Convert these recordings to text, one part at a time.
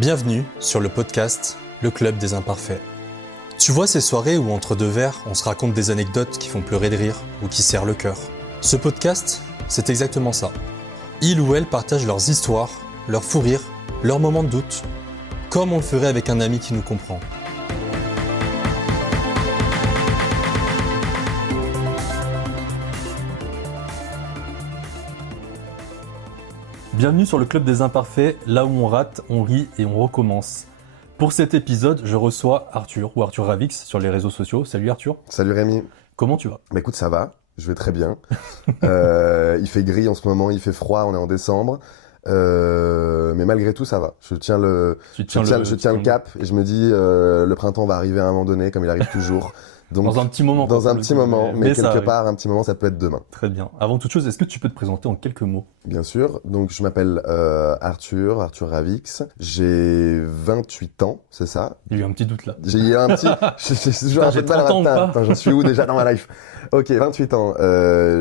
Bienvenue sur le podcast Le Club des Imparfaits. Tu vois ces soirées où entre deux verres, on se raconte des anecdotes qui font pleurer de rire ou qui serrent le cœur. Ce podcast, c'est exactement ça. Ils ou elles partagent leurs histoires, leurs fous rires, leurs moments de doute, comme on le ferait avec un ami qui nous comprend. Bienvenue sur le Club des Imparfaits, là où on rate, on rit et on recommence. Pour cet épisode, je reçois Arthur Ravix sur les réseaux sociaux. Salut Arthur. Salut Rémi. Comment tu vas ? Bah écoute, ça va, je vais très bien. Il fait gris en ce moment, il fait froid, on est en décembre. Mais malgré tout, ça va. Je tiens le cap et je me dis le printemps va arriver à un moment donné, comme il arrive toujours. Donc, dans un petit moment. Mais quelque part, un petit moment, ça peut être demain. Très bien. Avant toute chose, est-ce que tu peux te présenter en quelques mots ? Bien sûr. Donc, je m'appelle Arthur Ravix. J'ai 28 ans, c'est ça ? Il y a eu un petit doute là. J'ai eu un petit... J'ai toujours un peu de mal à rattraper. Attends, j'en suis où déjà dans ma life ? Ok, 28 ans.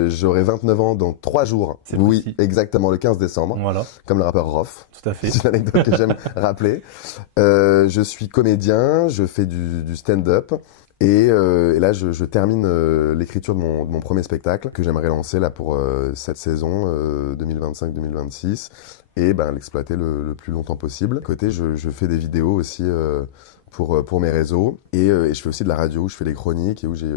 J'aurai 29 ans dans 3 jours. Oui, précis. Exactement, le 15 décembre. Voilà. Comme le rappeur Rof. Tout à fait. C'est une anecdote que j'aime rappeler. Je suis comédien, je fais du stand-up. Et là, je termine l'écriture de mon premier spectacle que j'aimerais lancer là pour cette saison 2025-2026 et l'exploiter le plus longtemps possible. À côté, je fais des vidéos aussi pour mes réseaux et je fais aussi de la radio où je fais des chroniques et où j'ai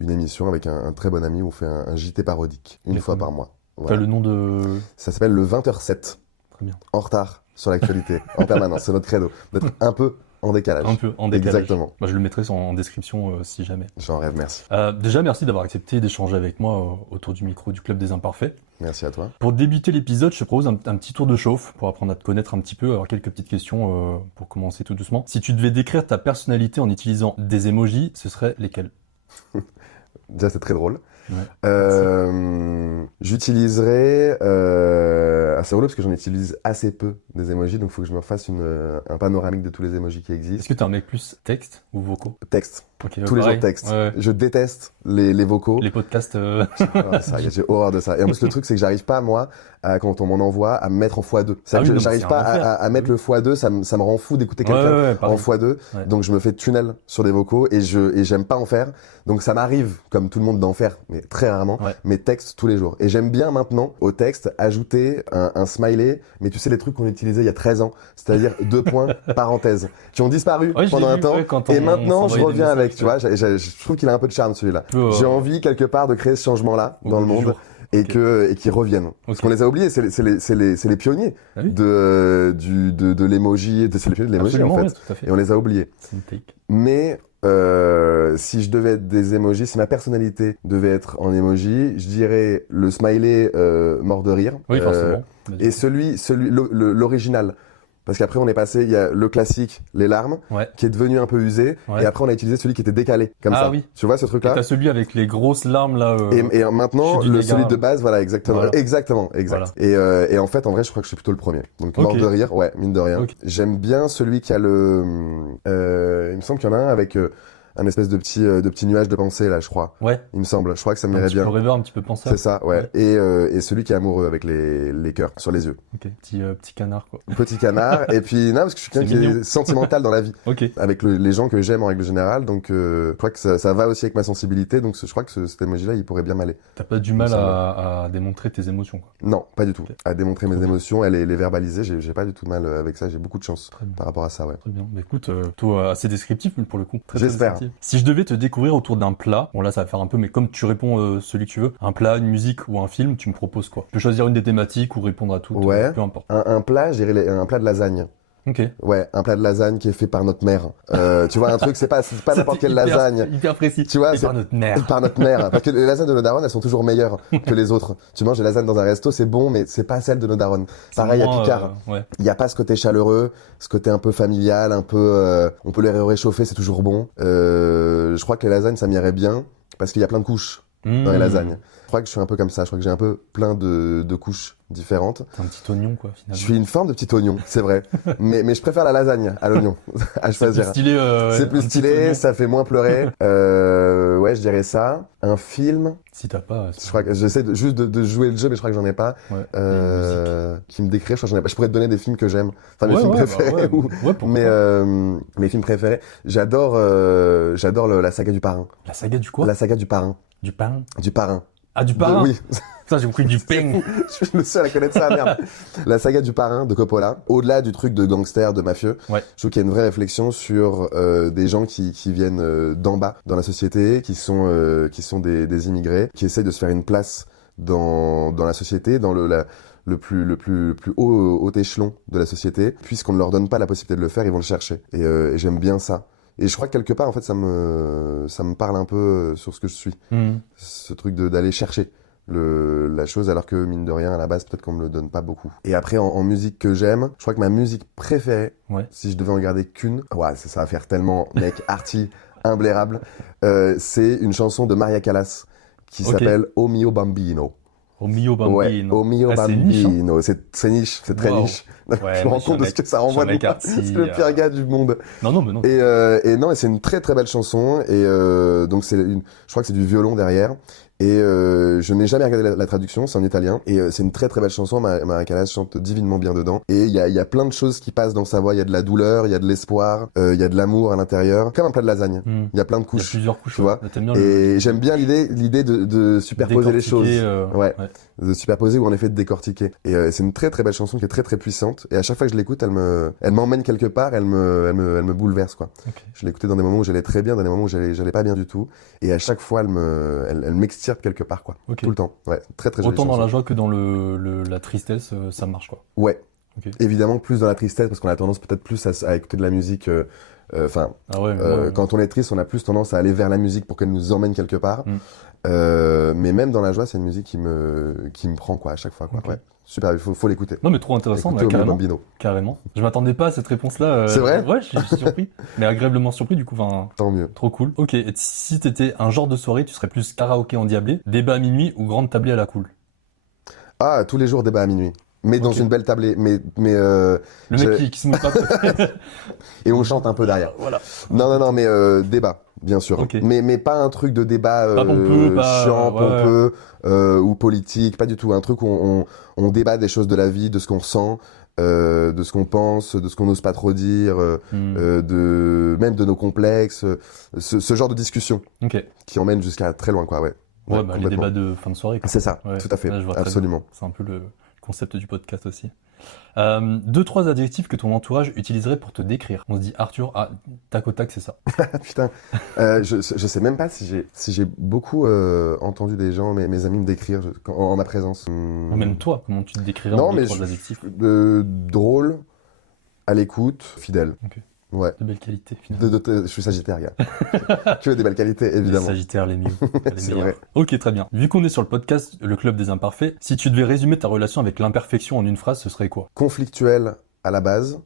une émission avec un très bon ami où on fait un JT parodique une fois par mois. Voilà. T'as le nom de... Ça s'appelle le 20h07. Très bien. En retard sur l'actualité, en permanence. C'est notre credo. D'être un peu en décalage. Un peu en décalage. Exactement. Je le mettrai en description si jamais. J'en rêve, merci. Déjà, merci d'avoir accepté d'échanger avec moi autour du micro du Club des Imparfaits. Merci à toi. Pour débuter l'épisode, je te propose un petit tour de chauffe pour apprendre à te connaître un petit peu. Alors, quelques petites questions pour commencer tout doucement. Si tu devais décrire ta personnalité en utilisant des emojis, ce seraient lesquels ? Déjà, c'est très drôle. Ouais, j'utiliserais c'est relou parce que j'en utilise assez peu des emojis, donc il faut que je me fasse un panoramique de tous les emojis qui existent. Est-ce que tu es un mec plus texte ou vocaux ? Texte. Okay, tous les jours texte. Ouais. Je déteste les vocaux. Les podcasts. J'ai horreur de ça. Et en plus le truc c'est que j'arrive pas moi quand on m'en envoie à me mettre en x2. J'arrive pas à mettre le x2, ça me rend fou d'écouter quelqu'un en x2. Ouais. Donc je me fais tunnel sur des vocaux et j'aime pas en faire. Donc ça m'arrive comme tout le monde d'en faire, mais très rarement, mes textes tous les jours. Et j'aime bien maintenant au texte ajouter un smiley, mais tu sais les trucs qu'on utilisait il y a 13 ans, c'est-à-dire 2 points, parenthèse, qui ont disparu pendant un temps. Et maintenant je reviens avec. Tu vois, je trouve qu'il a un peu de charme celui-là. J'ai envie quelque part de créer ce changement-là dans le monde et qu'ils reviennent. Parce qu'on les a oubliés, c'est les pionniers de l'emoji, c'est les pionniers de l'emoji en fait. Ouais, tout à fait. Et on les a oubliés. C'est une take. Mais si je devais être des emojis, si ma personnalité devait être en emoji, je dirais le smiley mort de rire. Oui, forcément. Et l'original. Parce qu'après, on est passé, il y a le classique, les larmes, qui est devenu un peu usé. Et après, on a utilisé celui qui était décalé, comme ça. Oui. Tu vois ce truc-là ? T'as celui avec les grosses larmes, là. Et maintenant, celui de base, voilà, exactement. Voilà. Exactement, exact. Voilà. Et en fait, en vrai, je crois que je suis plutôt le premier. Donc, mort de rire, mine de rien. J'aime bien celui qui a il me semble qu'il y en a un avec... un espèce de petit nuage de pensée là, je crois. Ouais. Il me semble. Je crois que ça m'irait bien. Un petit peu rêveur, un petit peu penseur. C'est ça, ouais. Et celui qui est amoureux avec les cœurs sur les yeux. Ok. Petit canard quoi. Petit canard. Et puis non, parce que je suis quelqu'un qui est sentimental dans la vie. Ok. Avec les gens que j'aime en règle générale. Donc je crois que ça va aussi avec ma sensibilité. Donc je crois que cet emoji-là, il pourrait bien m'aller. T'as pas du mal à démontrer tes émotions quoi. Non, pas du tout. Okay. À démontrer mes émotions, à les verbaliser, j'ai pas du tout de mal avec ça. J'ai beaucoup de chance par rapport à ça, ouais. Très bien. Bah, écoute, toi assez descriptif pour le coup. J'espère. Si je devais te découvrir autour d'un plat, bon là ça va faire un peu, mais comme tu réponds celui que tu veux, un plat, une musique ou un film, tu me proposes quoi ? Tu peux choisir une des thématiques ou répondre à toutes, peu importe. Un plat, je dirais un plat de lasagne. Ok. Ouais, un plat de lasagne qui est fait par notre mère. Tu vois, un truc, c'est pas n'importe quelle lasagne. Hyper précis. Tu vois, c'est par notre mère. Par notre mère. Parce que les lasagnes de nos darons, elles sont toujours meilleures que les autres. Tu manges des lasagnes dans un resto, c'est bon, mais c'est pas celle de nos darons. Pareil à Picard. Il y a pas ce côté chaleureux, ce côté un peu familial, un peu, on peut les réchauffer, c'est toujours bon. Je crois que les lasagnes, ça m'irait bien. Parce qu'il y a plein de couches dans les lasagnes. crois que je suis un peu comme ça. Je crois que j'ai un peu plein de couches différentes. T'es un petit oignon, quoi, finalement. Je suis une forme de petit oignon, c'est vrai. mais je préfère la lasagne à l'oignon, à choisir. C'est plus stylé. C'est plus stylé, ça fait moins pleurer. Ouais, je dirais ça. Un film. Si t'as pas. Je crois que j'essaie juste de jouer le jeu, mais je crois que j'en ai pas. Ouais. Qui me décrit, je crois que j'en ai pas. Je pourrais te donner des films que j'aime. Enfin, mes films préférés. Mes films préférés. J'adore la saga du Parrain. La saga du quoi? La saga du Parrain. Du Parrain? Du Parrain. Ah, du Parrain? Oui. Putain, j'ai compris du pain. Je suis le seul à connaître ça, merde. La saga du Parrain de Coppola. Au-delà du truc de gangster, de mafieux, je trouve qu'il y a une vraie réflexion sur des gens qui viennent d'en bas dans la société, qui sont des immigrés, qui essayent de se faire une place dans la société, dans le plus haut échelon de la société. Puisqu'on ne leur donne pas la possibilité de le faire, ils vont le chercher. Et j'aime bien ça. Et je crois que quelque part, en fait, ça me parle un peu sur ce que je suis. Ce truc d'aller chercher la chose, alors que, mine de rien, à la base, peut-être qu'on me le donne pas beaucoup. Et après, en musique que j'aime, je crois que ma musique préférée, si je devais en garder qu'une, ça va faire tellement, mec, arty, imblairable, c'est une chanson de Maria Callas qui s'appelle O Mio Bambino. O Mio Bambino. Ouais, O Mio Bambino. C'est niche, c'est très niche. Ouais, je me rends compte de ce que ça renvoie de moi. C'est le pire gars du monde. Non, mais non. Et c'est une très très belle chanson. Et donc je crois que c'est du violon derrière. Et je n'ai jamais regardé la traduction, c'est en italien. Et c'est une très très belle chanson. Maria Callas chante divinement bien dedans. Et il y a plein de choses qui passent dans sa voix. Il y a de la douleur, il y a de l'espoir, il y a de l'amour à l'intérieur. Comme un plat de lasagne. Il y a plein de couches. Il y a plusieurs couches, tu vois. Et j'aime bien l'idée de superposer les choses. De superposer ou en effet de décortiquer. Et c'est une très très belle chanson qui est très très puissante. Et à chaque fois que je l'écoute, elle m'emmène quelque part, elle me bouleverse, quoi. Okay. Je l'écoutais dans des moments où j'allais très bien, dans des moments où j'allais pas bien du tout. Et à chaque fois, elle m'extirpe quelque part, quoi. Okay. Tout le temps. Ouais, très très jolie Autant chanson. dans la joie que dans la tristesse, ça marche, quoi. Ouais. Okay. Évidemment, plus dans la tristesse, parce qu'on a tendance peut-être plus à écouter de la musique. Quand on est triste, on a plus tendance à aller vers la musique pour qu'elle nous emmène quelque part. Mais même dans la joie, c'est une musique qui me prend, quoi, à chaque fois, quoi. Okay. Ouais. Super, il faut l'écouter. Non, mais trop intéressant, carrément. Je m'attendais pas à cette réponse-là. C'est vrai? Ouais, je suis surpris. Mais agréablement surpris, du coup, tant mieux. Trop cool. Ok, et si t'étais un genre de soirée, tu serais plus karaoké endiablé, débat à minuit ou grande tablée à la cool? Ah, tous les jours débat à minuit. Mais dans une belle tablée. Le mec qui se mouille pas. Et on chante un peu derrière. Voilà. Non, mais débat, bien sûr. Okay. Mais pas un truc de débat chiant, pompeux ou politique, pas du tout. Un truc où on débat des choses de la vie, de ce qu'on ressent, de ce qu'on pense, de ce qu'on n'ose pas trop dire, même de nos complexes. Ce genre de discussion qui emmène jusqu'à très loin, quoi. Ouais, les débats de fin de soirée, quoi. C'est ça, tout à fait. Là, je vois absolument. C'est un peu le concept du podcast aussi. 2-3 adjectifs que ton entourage utiliserait pour te décrire. On se dit Arthur, tac au tac, c'est ça. Putain, je sais même pas si j'ai beaucoup entendu des gens, mes amis me décrire en ma présence. Même toi, comment tu te décrirais en 2-3 adjectifs? Drôle, à l'écoute, fidèle. Okay. Ouais. De belles qualités, finalement. Je suis Sagittaire, gars. Tu veux des belles qualités, évidemment. Les Sagittaires, les mieux. C'est vrai. Ok, très bien. Vu qu'on est sur le podcast, le Club des Imparfaits, si tu devais résumer ta relation avec l'imperfection en une phrase, ce serait quoi? Conflictuel à la base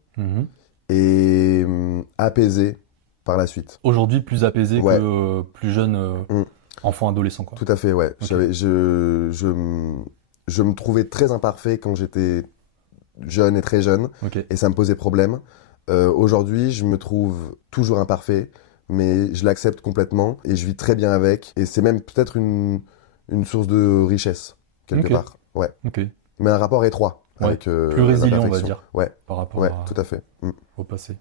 et apaisé par la suite. Aujourd'hui, plus apaisé que plus jeune, enfant, adolescent, quoi. Tout à fait, ouais. Okay. Je me trouvais très imparfait quand j'étais jeune et très jeune, et ça me posait problème. Aujourd'hui, je me trouve toujours imparfait, mais je l'accepte complètement et je vis très bien avec. Et c'est même peut-être une source de richesse, quelque part. Ouais. Mais un rapport étroit avec plus résilient, on va dire. Ouais. Par rapport tout à fait. Au passé.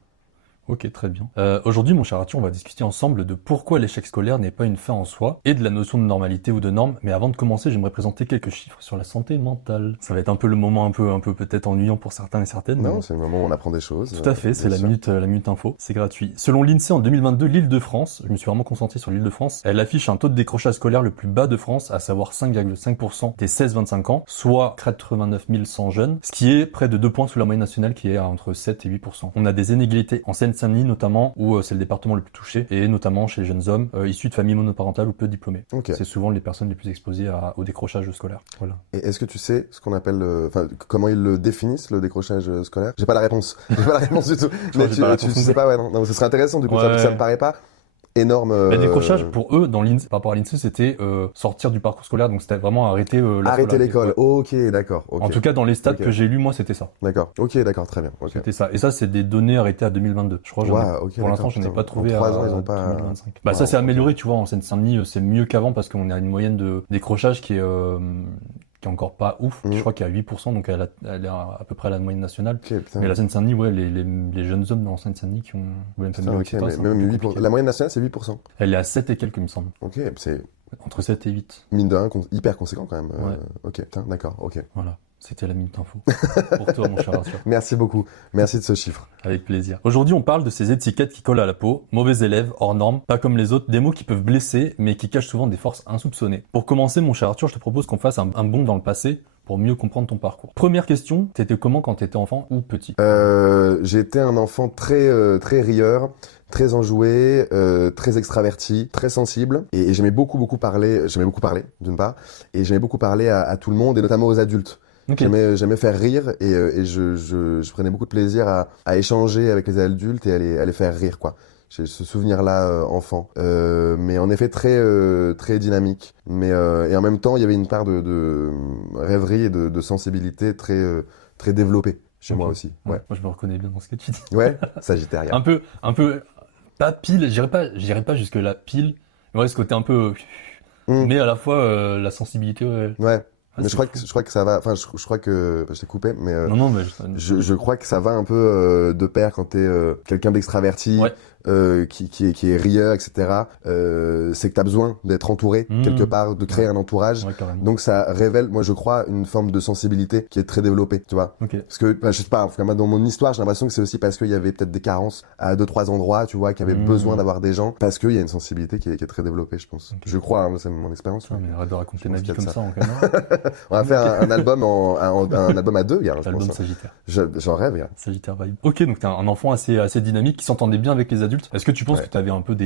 Ok, très bien. Aujourd'hui, mon cher Arthur, on va discuter ensemble de pourquoi l'échec scolaire n'est pas une fin en soi et de la notion de normalité ou de norme. Mais avant de commencer, j'aimerais présenter quelques chiffres sur la santé mentale. Ça va être un peu le moment un peu peut-être ennuyant pour certains et certaines. Non, c'est le moment où on apprend des choses. Tout à fait, c'est la minute info. C'est gratuit. Selon l'INSEE, en 2022, l'Île-de-France, je me suis vraiment concentré sur l'Île-de-France, elle affiche un taux de décrochage scolaire le plus bas de France, à savoir 5,5% des 16-25 ans, soit 89 100 jeunes, ce qui est près de 2 points sous la moyenne nationale qui est entre 7 et 8%. On a des inégalités en Seine-Saint-Denis notamment, où c'est le département le plus touché, et notamment chez les jeunes hommes issus de familles monoparentales ou peu diplômés. C'est souvent les personnes les plus exposées au décrochage scolaire. Voilà. Et est-ce que tu sais ce qu'on appelle, comment ils le définissent, le décrochage scolaire? J'ai pas la réponse. J'ai pas la réponse du tout. Mais tu sais pas, non, ce serait intéressant du coup, ça me paraît pas énorme. Le décrochage, pour eux, par rapport à l'INSEE, c'était sortir du parcours scolaire, donc c'était vraiment arrêter arrêter l'école. Ok, d'accord. En tout cas, dans les stats que j'ai lus, moi, c'était ça. D'accord. Ok, d'accord, très bien. Okay. C'était ça. Et ça, c'est des données arrêtées à 2022. Je crois. Okay, pour l'instant, je n'ai pas trouvé. En 3 ans, ils ont pas. 2025. Bah, ça s'est amélioré, tu vois. En Seine-Saint-Denis, c'est mieux qu'avant parce qu'on a une moyenne de décrochage qui est encore pas ouf. Je crois qu'il y a 8%, donc elle est à peu près à la moyenne nationale. Mais la Seine-Saint-Denis, ouais, les jeunes hommes dans Seine-Saint-Denis qui ont même famille, etc. Même 8%. La moyenne nationale, c'est 8%. Elle est à 7 et quelques, il me semble. Ok, c'est entre 7 et 8. Mine de rien, hyper conséquent quand même. Ouais. Ok, d'accord, ok. Voilà. C'était la minute info pour toi, mon cher Arthur. Merci beaucoup. Merci de ce chiffre. Avec plaisir. Aujourd'hui, on parle de ces étiquettes qui collent à la peau. Mauvais élève, hors norme, pas comme les autres, des mots qui peuvent blesser, mais qui cachent souvent des forces insoupçonnées. Pour commencer, mon cher Arthur, je te propose qu'on fasse un bond dans le passé pour mieux comprendre ton parcours. Première question, t'étais comment quand t'étais enfant ou petit ? J'étais un enfant très rieur, très enjoué, très extraverti, très sensible, et j'aimais beaucoup parler, d'une part, et j'aimais beaucoup parler à tout le monde, et notamment aux adultes. Okay. J'aimais faire rire, et je prenais beaucoup de plaisir à échanger avec les adultes et à les faire rire, quoi. J'ai ce souvenir-là enfant, mais en effet très dynamique. Mais et en même temps, il y avait une part de rêverie et de sensibilité très développée chez moi aussi. Ouais. Moi, je me reconnais bien dans ce que tu dis. Ouais, sagittaire. un peu, pas pile. J'irais pas jusque la pile. Ouais, ce côté un peu, mais à la fois la sensibilité. Ouais. Mais je crois que ça va. Enfin, je crois que je t'ai coupé, mais non, mais je crois que ça va un peu de pair quand t'es quelqu'un d'extraverti. Ouais. Qui est rieur, etc. C'est que t'as besoin d'être entouré quelque part, de créer un entourage. Ouais, donc ça révèle, moi je crois, une forme de sensibilité qui est très développée, tu vois. Okay. Parce que, je sais pas, dans mon histoire, j'ai l'impression que c'est aussi parce qu'il y avait peut-être des carences à 2-3 endroits, tu vois, qui avaient besoin d'avoir des gens, parce qu'il y a une sensibilité qui est très développée, je pense. Okay. Je crois, c'est mon expérience. Mais arrête de raconter ma vie comme ça en caméra. On va faire un album un album à 2, gars. Album Sagittaire. J'en rêve, gars. Sagittaire vibe. Ok, donc t'es un enfant assez dynamique qui s'entendait bien avec les adultes. Est-ce que tu penses que t'avais un peu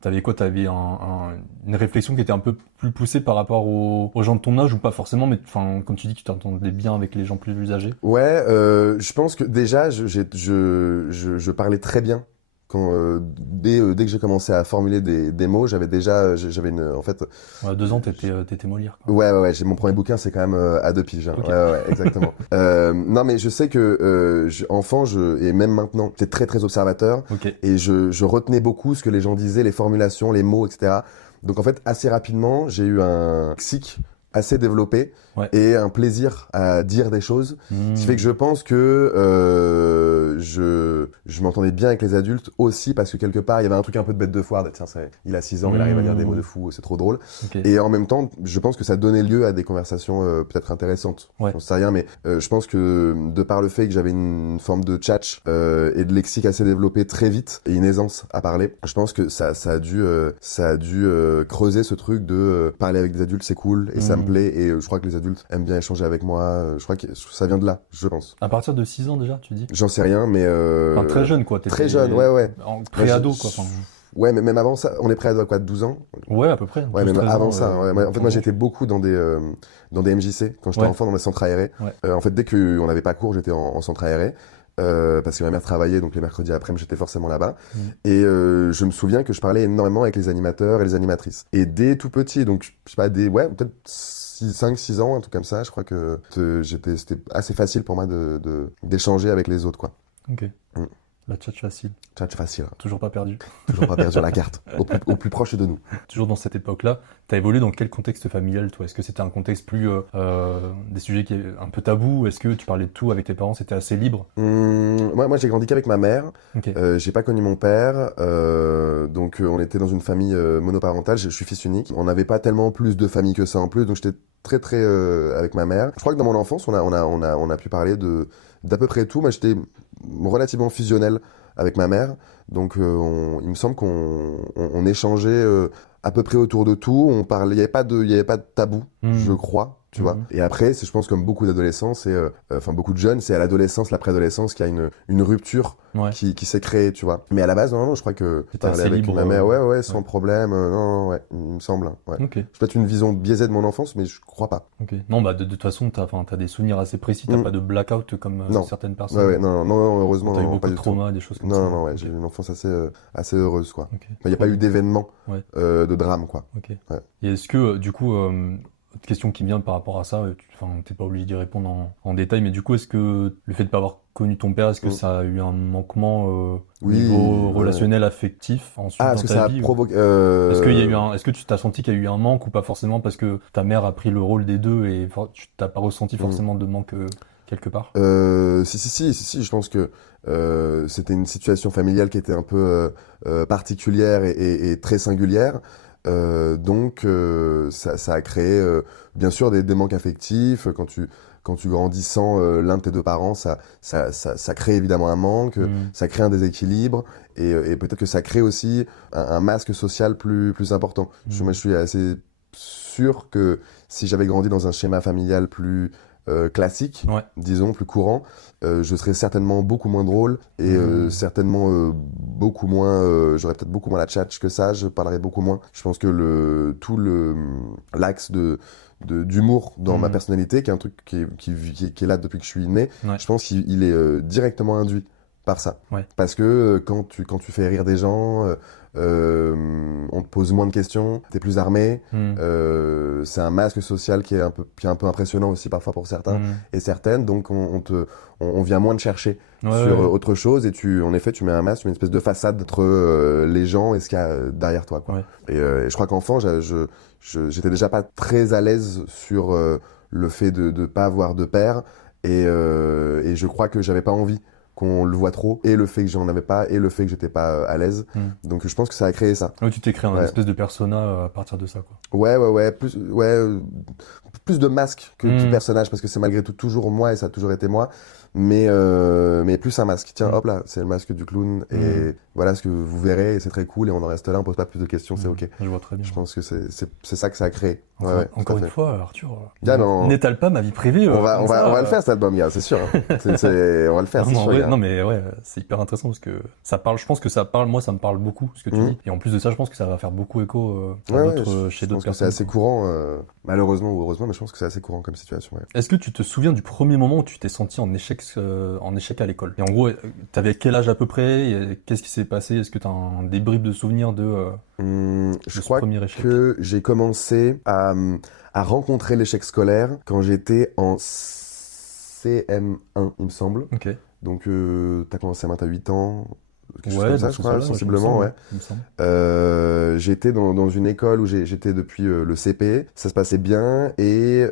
t'avais une réflexion qui était un peu plus poussée par rapport aux gens de ton âge ou pas forcément, mais enfin, comme tu dis, tu t'entendais bien avec les gens plus âgés? Ouais, je pense que déjà, je parlais très bien. Dès que j'ai commencé à formuler des mots, j'avais en fait. Ouais, 2 ans, t'étais Molière, quoi. Ouais. Mon premier bouquin, c'est quand même à 2 piges. Hein. Okay. Ouais, exactement. Non, mais je sais que enfant, et même maintenant, j'étais très observateur. Okay. Et je retenais beaucoup ce que les gens disaient, les formulations, les mots, etc. Donc en fait, assez rapidement, j'ai eu un lexique assez développé et un plaisir à dire des choses. Ce qui fait que je pense que je m'entendais bien avec les adultes aussi parce que quelque part, il y avait un truc un peu de bête de foire. Tiens, il a 6 ans, il arrive à dire des mots de fou, c'est trop drôle. Okay. Et en même temps, je pense que ça donnait lieu à des conversations peut-être intéressantes. J'en sais rien, mais je pense que de par le fait que j'avais une forme de tchatch et de lexique assez développé très vite et une aisance à parler, je pense que ça a dû creuser ce truc de parler avec des adultes, c'est cool et ça me plaît et je crois que les adultes aiment bien échanger avec moi. Je crois que ça vient de là, je pense. À partir de 6 ans déjà, tu dis? J'en sais rien, mais enfin, très jeune, quoi. Très jeune, ouais. En pré-ado, quoi. Enfin... Ouais, mais même avant ça, on est pré-ado à quoi, 12 ans? Ouais, à peu près. Ouais, même avant ça. Ouais. En fait, moi, j'étais beaucoup dans des MJC quand j'étais enfant, dans les centres aérés. Ouais. En fait, dès qu'on n'avait pas cours, j'étais en centre aéré. Parce que ma mère travaillait, donc les mercredis après-midi, j'étais forcément là-bas. Et je me souviens que je parlais énormément avec les animateurs et les animatrices. Et dès tout petit, donc je sais pas, peut-être 5-6 ans, un truc comme ça, je crois que c'était assez facile pour moi d'échanger avec les autres, quoi. Ok. La tchatch facile. Tchatch facile. Toujours pas perdu. Toujours pas perdu la carte. Au plus proche de nous. Toujours dans cette époque-là, t'as évolué dans quel contexte familial, toi? Est-ce que c'était un contexte plus des sujets qui est un peu tabou? Est-ce que tu parlais de tout avec tes parents? C'était assez libre? Moi, j'ai grandi qu'avec ma mère. Okay. J'ai pas connu mon père. Donc, on était dans une famille monoparentale. Je suis fils unique. On n'avait pas tellement plus de famille que ça en plus. Donc, j'étais très avec ma mère. Je crois que dans mon enfance, on a pu parler d'à peu près tout. Moi, j'étais relativement fusionnel avec ma mère. Donc, il me semble qu'on échangeait à peu près autour de tout. Il n'y avait pas de tabou, je crois. tu vois. Et après, je pense comme beaucoup d'adolescents, beaucoup de jeunes, c'est à l'adolescence, la préadolescence, qu'il y a une rupture qui s'est créée, tu vois. Mais à la base, non, je crois que parlais avec ma mère, sans problème, non, il me semble. Ouais. Okay. C'est peut-être une vision biaisée de mon enfance, mais je crois pas. Okay. Non, de toute façon, t'as des souvenirs assez précis, t'as pas de blackout comme certaines personnes. Ouais, non, heureusement, t'as eu beaucoup pas de du trauma, tout. des choses comme ça. Non, j'ai eu une enfance assez heureuse, quoi. Il n'y a pas eu d'événement de drame, quoi. Okay. Ouais. Et est-ce que, du coup, autre question qui me vient par rapport à ça, t'es pas obligé d'y répondre en détail, mais du coup, est-ce que le fait de pas avoir connu ton père, est-ce que ça a eu un manquement au niveau relationnel, affectif ensuite dans ta vie, provoqué est-ce que tu t'as senti qu'il y a eu un manque ou pas forcément parce que ta mère a pris le rôle des deux et tu t'as pas ressenti forcément de manque quelque part? Si, je pense que c'était une situation familiale qui était un peu particulière et très singulière. Donc ça a créé bien sûr des manques affectifs quand tu grandis sans l'un de tes deux parents, ça crée évidemment un manque, ça crée un déséquilibre et peut-être que ça crée aussi un masque social plus important. Moi, je suis assez sûr que si j'avais grandi dans un schéma familial plus classique, disons, plus courant, je serais certainement beaucoup moins drôle et certainement beaucoup moins, j'aurais peut-être beaucoup moins la tchatche que ça, je parlerais beaucoup moins. Je pense que l'axe d'humour dans ma personnalité, qui est un truc qui est là depuis que je suis né, je pense qu'il est directement induit par ça. Parce que quand tu fais rire des gens, on te pose moins de questions, t'es plus armé, c'est un masque social qui est un peu impressionnant aussi parfois pour certains et certaines, donc on vient moins te chercher sur autre chose et en effet tu mets un masque, tu mets une espèce de façade entre les gens et ce qu'il y a derrière toi, quoi. Et je crois qu'enfant j'étais déjà pas très à l'aise sur le fait de pas avoir de père et je crois que j'avais pas envie qu'on le voit trop, et le fait que j'en avais pas, et le fait que j'étais pas à l'aise. Donc je pense que ça a créé ça. Oui, tu t'es créé un espèce de persona à partir de ça, quoi. Plus de masque que de personnage, parce que c'est malgré tout toujours moi, et ça a toujours été moi, mais plus un masque. Tiens, hop là, c'est le masque du clown, et voilà ce que vous verrez, et c'est très cool, et on en reste là, on pose pas plus de questions, c'est ok. Je vois très bien. Je pense que c'est ça que ça a créé. Encore une fois, Arthur, n'étale pas ma vie privée. On va le faire cet album, gars, c'est sûr. On va le faire, c'est sûr. Non mais c'est hyper intéressant parce que ça parle. Je pense que ça parle. Moi, ça me parle beaucoup ce que tu dis. Et en plus de ça, je pense que ça va faire beaucoup écho chez d'autres personnes. C'est assez courant, malheureusement ou heureusement, mais je pense que c'est assez courant comme situation. Est-ce que tu te souviens du premier moment où tu t'es senti en échec à l'école? Et en gros, t'avais quel âge à peu près? Qu'est-ce qui s'est passé? Est-ce que t'as un débrief de souvenirs je crois que j'ai commencé à rencontrer l'échec scolaire quand j'étais en CM1, il me semble. Okay. Donc, t'as commencé à 8 ans, quelque chose comme ça, je crois, sensiblement, j'étais dans une école où j'étais depuis le CP, ça se passait bien, et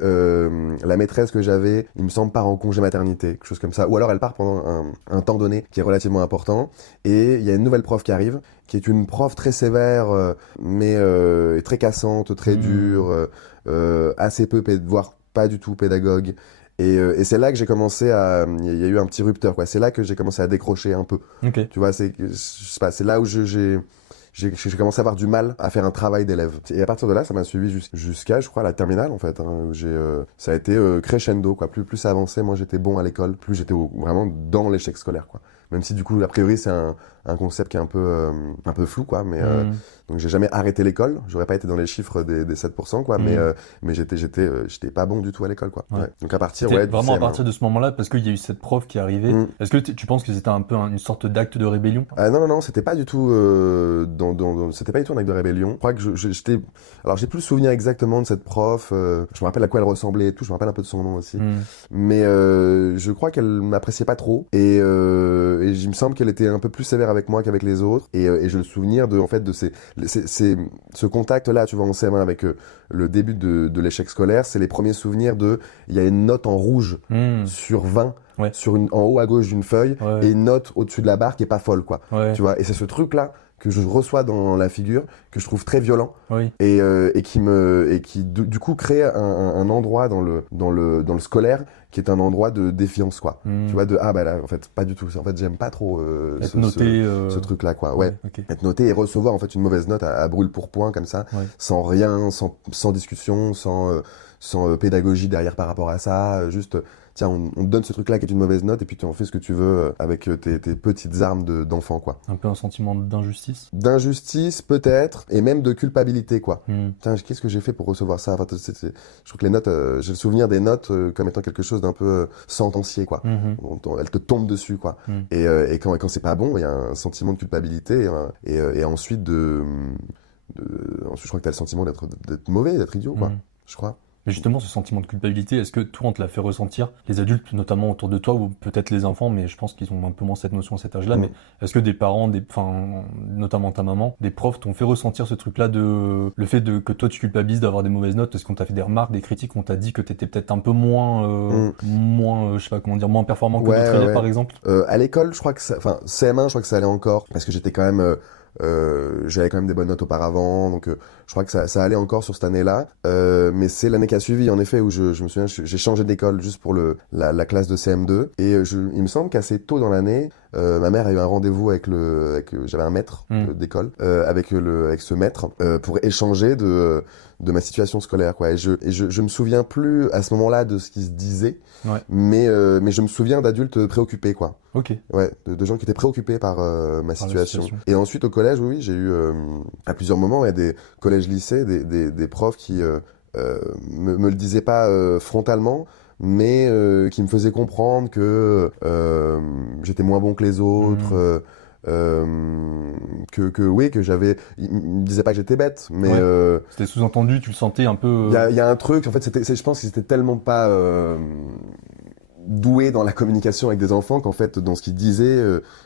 la maîtresse que j'avais, il me semble, part en congé maternité, quelque chose comme ça, ou alors elle part pendant un temps donné qui est relativement important, et il y a une nouvelle prof qui arrive, qui est une prof très sévère, mais très cassante, très dure, assez peu, voire pas du tout pédagogue. Et c'est là que j'ai commencé il y a eu un petit rupteur, quoi. C'est là que j'ai commencé à décrocher un peu. Okay. Tu vois, c'est là où j'ai commencé à avoir du mal à faire un travail d'élève. Et à partir de là, ça m'a suivi jusqu'à, je crois, la terminale, en fait. Ça a été crescendo, quoi. Plus ça avançait, moi j'étais bon à l'école, plus j'étais vraiment dans l'échec scolaire, quoi. Même si du coup, a priori, c'est un concept qui est un peu flou, quoi. Mais donc j'ai jamais arrêté l'école. J'aurais pas été dans les chiffres des 7%, quoi. Mais j'étais pas bon du tout à l'école, quoi. Donc à partir, vraiment à partir de ce moment-là, parce qu'il y a eu cette prof qui est arrivée. Est-ce que tu penses que c'était un peu une sorte d'acte de rébellion? Non, c'était pas du tout c'était pas du tout un acte de rébellion. Je crois que j'étais. Alors j'ai plus le souvenir exactement de cette prof. Je me rappelle à quoi elle ressemblait et tout. Je me rappelle un peu de son nom aussi. Mais je crois qu'elle m'appréciait pas trop et il me semble qu'elle était un peu plus sévère avec moi qu'avec les autres. Et j'ai le souvenir de ce contact-là, tu vois, en CM1 avec le début de l'échec scolaire. C'est les premiers souvenirs il y a une note en rouge sur 20. En haut à gauche d'une feuille et une note au-dessus de la barre qui est pas folle, quoi. Tu vois, et c'est ce truc-là que je reçois dans la figure, que je trouve très violent et qui du coup crée un endroit dans le scolaire qui est un endroit de défiance, quoi. Tu vois, là, en fait, pas du tout. En fait, j'aime pas trop ce truc-là, quoi. Okay. Être noté et recevoir en fait une mauvaise note à brûle-pourpoint comme ça, sans rien, sans discussion, sans sans pédagogie derrière par rapport à ça, juste tiens, on te donne ce truc-là qui est une mauvaise note et puis tu en fais ce que tu veux avec tes petites armes d'enfant, quoi. Un peu un sentiment d'injustice. D'injustice, peut-être, et même de culpabilité, quoi. Tiens, qu'est-ce que j'ai fait pour recevoir ça? Enfin, je trouve que les notes, j'ai le souvenir des notes comme étant quelque chose d'un peu sentencier, quoi. Elles te tombent dessus, quoi. Et quand c'est pas bon, il y a un sentiment de culpabilité et ensuite ensuite, je crois que t'as le sentiment d'être mauvais, d'être idiot, quoi. Je crois. Mais justement, ce sentiment de culpabilité, est-ce que toi, on te l'a fait ressentir, les adultes, notamment autour de toi, ou peut-être les enfants, mais je pense qu'ils ont un peu moins cette notion à cet âge-là, mais est-ce que des parents, notamment ta maman, des profs t'ont fait ressentir ce truc-là le fait que toi, tu culpabilises d'avoir des mauvaises notes? Est-ce qu'on t'a fait des remarques, des critiques, on t'a dit que t'étais peut-être un peu moins, je sais pas comment dire, moins performant que d'autres élèves, par exemple? À l'école, je crois que CM1, je crois que ça allait encore, parce que j'étais quand même, j'avais quand même des bonnes notes auparavant, donc je crois que ça allait encore sur cette année-là, mais c'est l'année qui a suivi en effet où je me souviens, j'ai changé d'école juste pour la classe de CM2 et il me semble qu'assez tôt dans l'année, ma mère a eu un rendez-vous j'avais un maître d'école avec ce maître pour échanger de ma situation scolaire, quoi. Et je me souviens plus à ce moment-là de ce qui se disait, mais je me souviens d'adultes préoccupés, quoi. Ok. Ouais, de gens qui étaient préoccupés par ma situation. Et ensuite au collège, oui, j'ai eu à plusieurs moments des collèges-lycées, des profs qui me le disaient pas frontalement, mais qui me faisaient comprendre que j'étais moins bon que les autres. Que j'avais, il me disait pas que j'étais bête, mais c'était sous-entendu, tu le sentais un peu. Il y a un truc, en fait, je pense qu'ils étaient tellement pas doués dans la communication avec des enfants qu'en fait, dans ce qu'ils disaient,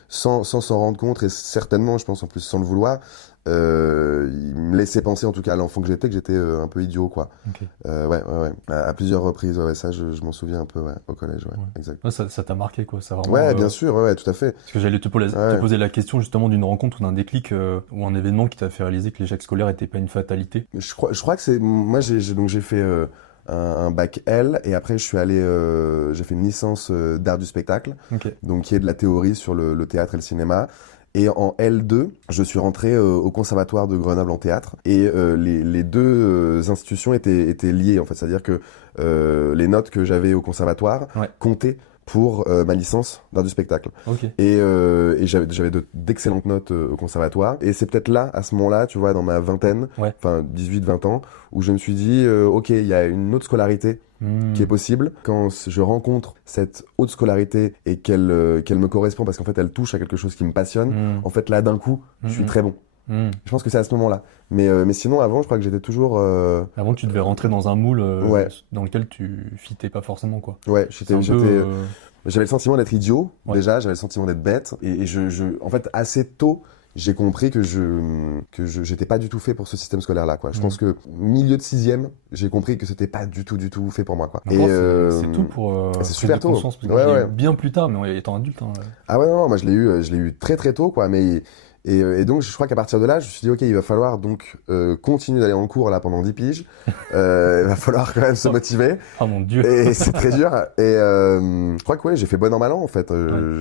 sans s'en rendre compte, et certainement, je pense en plus sans le vouloir, il me laissait penser, en tout cas à l'enfant que j'étais un peu idiot, quoi. Okay. Ouais. À plusieurs reprises, ça, je m'en souviens un peu, au collège, exact. Ouais, ça t'a marqué, quoi. Ça vraiment, ouais, bien sûr, tout à fait. Parce que j'allais te poser la question justement d'une rencontre ou d'un déclic ou un événement qui t'a fait réaliser que l'échec scolaire était pas une fatalité. Je crois que moi, j'ai fait un bac L et après j'ai fait une licence d'art du spectacle, donc qui est de la théorie sur le théâtre et le cinéma. Et en L2, je suis rentré au conservatoire de Grenoble en théâtre et les deux institutions étaient liées, en fait, c'est-à-dire que les notes que j'avais au conservatoire comptaient pour ma licence d'art du spectacle. Et j'avais d'excellentes notes au conservatoire. Et c'est peut-être là, à ce moment-là, tu vois, dans ma vingtaine, enfin 18-20 ans, où je me suis dit, ok, il y a une autre scolarité qui est possible. Quand je rencontre cette haute scolarité et qu'elle me correspond, parce qu'en fait, elle touche à quelque chose qui me passionne, en fait, là, d'un coup, je suis très bon. Je pense que c'est à ce moment-là. Mais sinon, avant, je crois que j'étais toujours... Avant, tu devais rentrer dans un moule dans lequel tu fitais pas forcément, quoi. Ouais, j'avais le sentiment d'être idiot, déjà, j'avais le sentiment d'être bête. Et en fait, assez tôt, j'ai compris que j'étais pas du tout fait pour ce système scolaire-là, quoi. Je pense que milieu de 6e, j'ai compris que c'était pas du tout fait pour moi, quoi. Et c'est tout pour c'est super tôt. Conscience, parce que je l'ai eu bien plus tard, mais étant adulte. Ah ouais, non, moi je l'ai eu très très tôt, quoi. Et donc, je crois qu'à partir de là, je me suis dit, ok, il va falloir donc continuer d'aller en cours là pendant 10 piges. Il va falloir quand même se motiver. Oh mon Dieu. Et c'est très dur. Et je crois que j'ai fait bon an mal an en fait.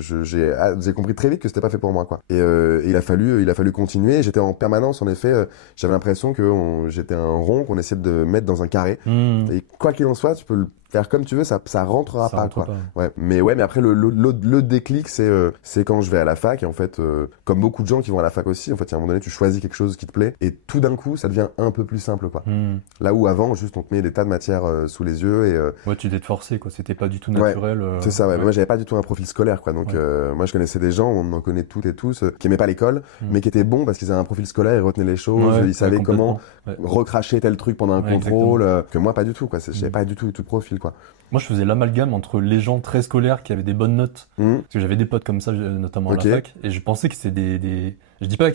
J'ai compris très vite que c'était pas fait pour moi, quoi. Et il a fallu continuer. J'étais en permanence, en effet. J'avais l'impression que j'étais un rond qu'on essayait de mettre dans un carré. Et quoi qu'il en soit, tu peux le faire comme tu veux, ça rentrera pas, quoi. Ouais. Mais après le déclic, c'est quand je vais à la fac et en fait, comme beaucoup de gens qui vont à la fac aussi, en fait, à un moment donné, tu choisis quelque chose qui te plaît et tout d'un coup, ça devient un peu plus simple, quoi. Là où avant, juste on te met des tas de matières sous les yeux et tu devais te forcer, quoi. C'était pas du tout naturel. C'est ça. Moi, j'avais pas du tout un profil scolaire, quoi. Donc moi, je connaissais des gens, on en connaît toutes et tous, qui aimaient pas l'école, mais qui étaient bons parce qu'ils avaient un profil scolaire, ils retenaient les choses, ils savaient comment recracher tel truc pendant un contrôle. Que moi, pas du tout, quoi. J'avais pas du tout de profil, quoi. Moi, je faisais l'amalgame entre les gens très scolaires qui avaient des bonnes notes, parce que j'avais des potes comme ça, notamment à la fac, et je pensais que c'était des... Je dis pas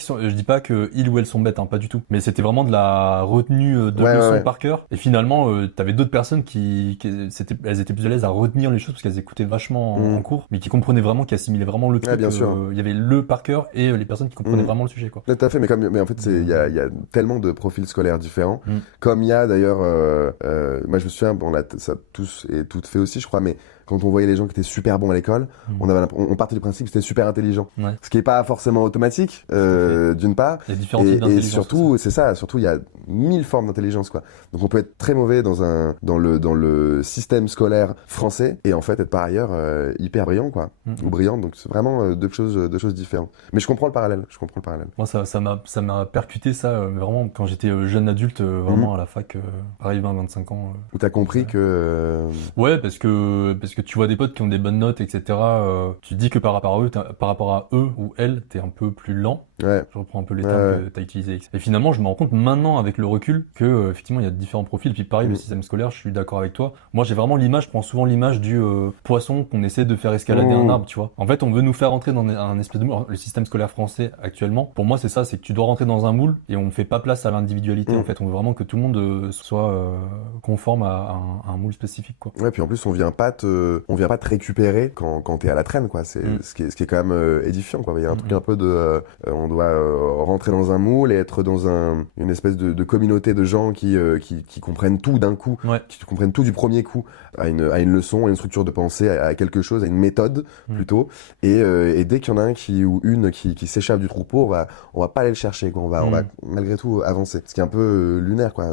que ils ou elles sont bêtes, hein, pas du tout. Mais c'était vraiment de la retenue de leçons par cœur. Et finalement, t'avais d'autres personnes elles étaient plus à l'aise à retenir les choses parce qu'elles écoutaient vachement en cours, mais qui comprenaient vraiment, qui assimilaient vraiment le truc. Bien sûr. Il y avait le par cœur et les personnes qui comprenaient vraiment le sujet, quoi. Tout à fait. Mais en fait, il y a tellement de profils scolaires différents. Comme il y a d'ailleurs, moi je me souviens, ça tous et toutes fait aussi, je crois, mais quand on voyait les gens qui étaient super bons à l'école, on partait du principe que c'était super intelligent. Ouais. Ce qui est pas forcément automatique, d'une part. Il y a différents types d'intelligence. Et surtout, c'est ça, surtout il y a 1000 formes d'intelligence, quoi. Donc on peut être très mauvais dans le système scolaire français et en fait être par ailleurs hyper brillant, quoi. Ou brillant, donc c'est vraiment deux choses différentes. Mais je comprends le parallèle. Moi, ça m'a percuté ça, vraiment quand j'étais jeune adulte, vraiment à la fac, pareil 25 ans. Où t'as compris que... Ouais, parce que tu vois des potes qui ont des bonnes notes, etc. Tu te dis que par rapport à eux ou elles, t'es un peu plus lent. Ouais. Je reprends un peu les termes que t'as utilisés. Et finalement, je me rends compte maintenant avec le recul que effectivement, il y a différents profils. Puis pareil, le système scolaire, je suis d'accord avec toi. Moi, j'ai vraiment je prends souvent l'image du poisson qu'on essaie de faire escalader un arbre, tu vois. En fait, on veut nous faire rentrer dans un espèce de moule. Le système scolaire français actuellement, pour moi, c'est ça, c'est que tu dois rentrer dans un moule et on ne fait pas place à l'individualité. En fait, on veut vraiment que tout le monde soit conforme à un moule spécifique, quoi. Ouais, puis en plus, on vient pas te récupérer quand t'es à la traîne, quoi. C'est ce qui est quand même édifiant, quoi. Il y a un truc un peu de, on doit rentrer dans un moule et être dans une espèce de communauté de gens qui comprennent tout d'un coup, qui comprennent tout du premier coup, à une leçon, à une structure de pensée, à quelque chose, à une méthode plutôt. Et dès qu'il y en a un ou une qui s'échappe du troupeau, on va pas aller le chercher, quoi. On va malgré tout avancer. Ce qui est un peu lunaire, quoi.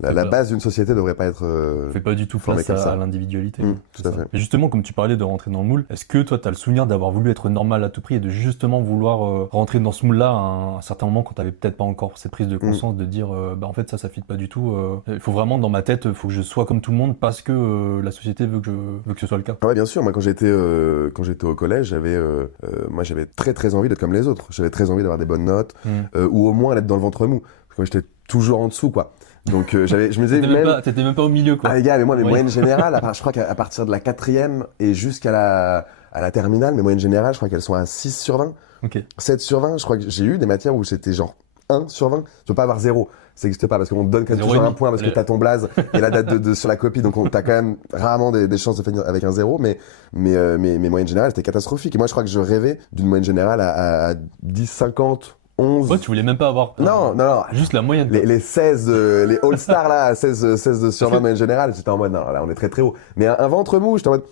La base d'une société devrait pas être fait pas du tout place à l'individualité. Tout à fait. Et justement, comme tu parlais de rentrer dans le moule, est-ce que toi, t'as le souvenir d'avoir voulu être normal à tout prix et de justement vouloir rentrer dans ce moule-là à un certain moment quand t'avais peut-être pas encore cette prise de conscience de dire en fait ça fit pas du tout. Il faut vraiment dans ma tête, il faut que je sois comme tout le monde parce que la société veut que ce soit le cas. Ouais, bien sûr. Moi, quand j'étais au collège, j'avais très très envie d'être comme les autres. J'avais très envie d'avoir des bonnes notes ou au moins d'être dans le ventre mou. Parce que moi, j'étais toujours en dessous, quoi. Donc je me disais t'étais même pas au milieu, quoi. Ah les gars, mais moi mes moyennes générales, je crois qu'à partir de la 4e et jusqu'à la terminale, mes moyennes générales, je crois qu'elles sont à 6 sur 20. Ok. 7 sur 20, je crois que j'ai eu des matières où c'était genre 1 sur 20. Tu peux pas avoir 0. Ça n'existe pas parce qu'on te donne quand même toujours un point parce que t'as ton blaze et la date sur la copie, donc t'as quand même rarement des chances de finir avec un 0, mais mes moyennes générales c'était catastrophique. Et moi je crois que je rêvais d'une moyenne générale à 10, 50, 11. Ouais, tu voulais même pas avoir. Non. Juste la moyenne. Les 16, les All-Stars là, 16 sur 20 moyenne générale, j'étais en mode, non, là on est très très haut. Mais un ventre mou, j'étais en mode,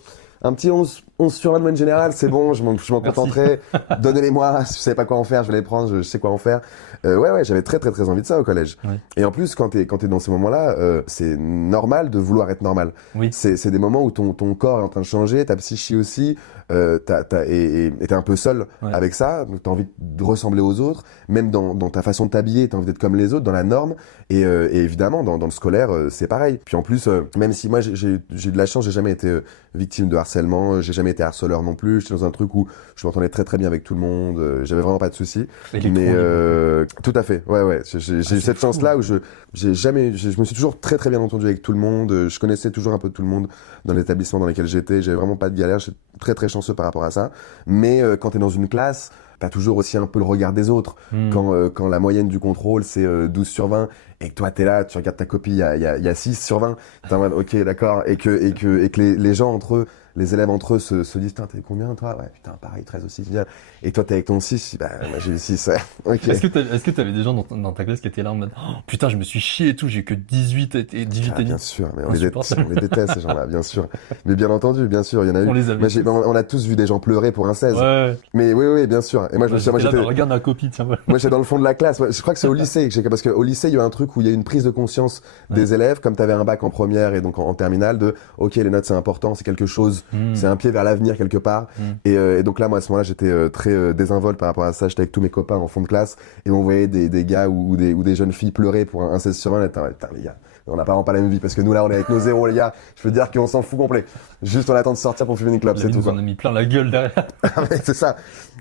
un petit 11 sur 20 de moyenne générale, c'est bon, je m'en contenterai. Donnez-les-moi, si je savais pas quoi en faire, je vais les prendre, je sais quoi en faire. Ouais, j'avais très très très envie de ça au collège. Ouais. Et en plus, quand t'es dans ces moments-là, c'est normal de vouloir être normal. Oui. C'est des moments où ton corps est en train de changer, ta psyché aussi, et t'es un peu seul avec ça, donc t'as envie de ressembler aux autres, même dans ta façon de t'habiller, t'as envie d'être comme les autres, dans la norme, et évidemment, dans le scolaire, c'est pareil. Puis en plus, même si moi j'ai de la chance, j'ai jamais été victime de harcèlement, j'ai jamais été harceleur non plus, j'étais dans un truc où je m'entendais très très bien avec tout le monde, j'avais vraiment pas de soucis. Mais tout à fait, ouais, j'ai eu cette chance-là où je me suis toujours très très bien entendu avec tout le monde, je connaissais toujours un peu tout le monde dans l'établissement dans lequel j'étais, j'avais vraiment pas de galère, j'étais très très chanceux par rapport à ça. Mais quand t'es dans une classe, t'as toujours aussi un peu le regard des autres. Quand la moyenne du contrôle c'est 12 sur 20 et que toi t'es là, tu regardes ta copie, il y a 6 sur 20, t'es en mode ok d'accord, et que les gens entre eux, les élèves entre eux se disent t'es combien toi? Ouais putain pareil 13 aussi. Et toi t'es avec ton 6, bah moi j'ai eu 6. Okay. Est-ce que t'avais des gens dans ta classe qui étaient là en mode putain je me suis chié et tout, j'ai eu que 18 et 18 et bien sûr, mais on les déteste ces gens-là, bien sûr. Mais bien entendu, bien sûr, il y en a eu. On a tous vu des gens pleurer pour un 16. Ouais. Mais oui, bien sûr. Et moi regarde ma copie, tiens. Moi j'étais dans le fond de la classe. Je crois que c'est au lycée parce qu'au lycée il y a un truc où il y a une prise de conscience des élèves, comme t'avais un bac en première et donc en terminale, de ok les notes c'est important, c'est quelque chose, c'est un pied vers l'avenir quelque part. Et donc là moi à ce moment-là j'étais très désinvolte par rapport à ça. J'étais avec tous mes copains en fond de classe et on voyait des gars ou des jeunes filles pleurer pour un 16 sur 20. Putain les gars, on n'a pas la même vie parce que nous là on est avec nos zéros les gars. Je peux te dire qu'on s'en fout complet. Juste on attend de sortir pour fumer une clope, c'est tout. On a mis plein la gueule derrière. C'est ça.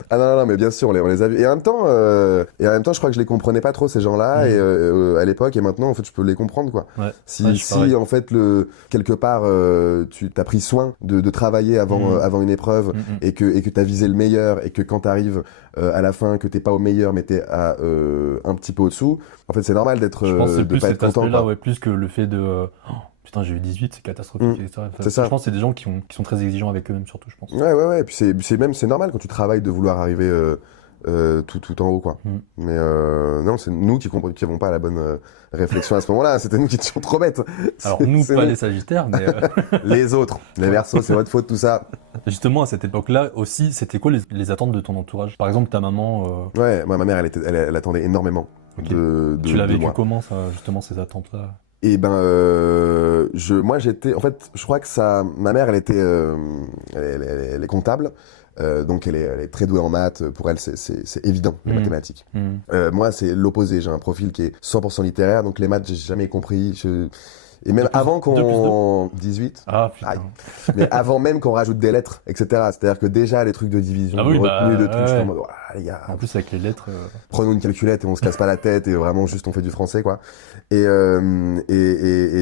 Ah non mais bien sûr on les a vus. Et en même temps je crois que je les comprenais pas trop ces gens-là et à l'époque et maintenant en fait je peux les comprendre quoi. Ouais. Si en fait quelque part tu t'as pris soin de travailler avant une épreuve et que t'as visé le meilleur et que quand t'arrives à la fin que t'es pas au meilleur mais t'es à un petit peu au-dessous, en fait c'est normal d'être je pense que c'est de plus pas cet être content aspect-là, ouais, plus que le fait de putain j'ai eu 18, c'est catastrophique, etc. C'est ça. Je pense que c'est des gens qui sont très exigeants avec eux-mêmes surtout, je pense. Ouais, puis c'est normal quand tu travailles de vouloir arriver tout en haut, quoi. Mais non, c'est nous qui n'avons pas la bonne réflexion à ce moment-là. C'était nous qui étions trop bêtes. Alors nous, pas les Sagittaires, mais les autres, les Verseaux, c'est votre faute, tout ça. Justement, à cette époque-là aussi, c'était quoi les attentes de ton entourage? Par exemple, ta maman. Ouais, moi, ma mère, elle attendait énormément. Okay. Tu l'as vécu comment, ça, justement, ces attentes-là? Et ben, moi j'étais, en fait, je crois que ma mère, elle est comptable, donc elle est très douée en maths. Pour elle, c'est évident, les mathématiques. Moi, c'est l'opposé. J'ai un profil qui est 100% littéraire, donc les maths, j'ai jamais compris. Et même avant qu'on... 18. Ah putain. Aïe. Mais avant même qu'on rajoute des lettres, etc. C'est-à-dire que déjà, les trucs de division, de retenue, de trucs, je suis en mode, les gars. En plus, avec les lettres... Prenons une calculette et on se casse pas la tête et vraiment juste on fait du français, quoi. Et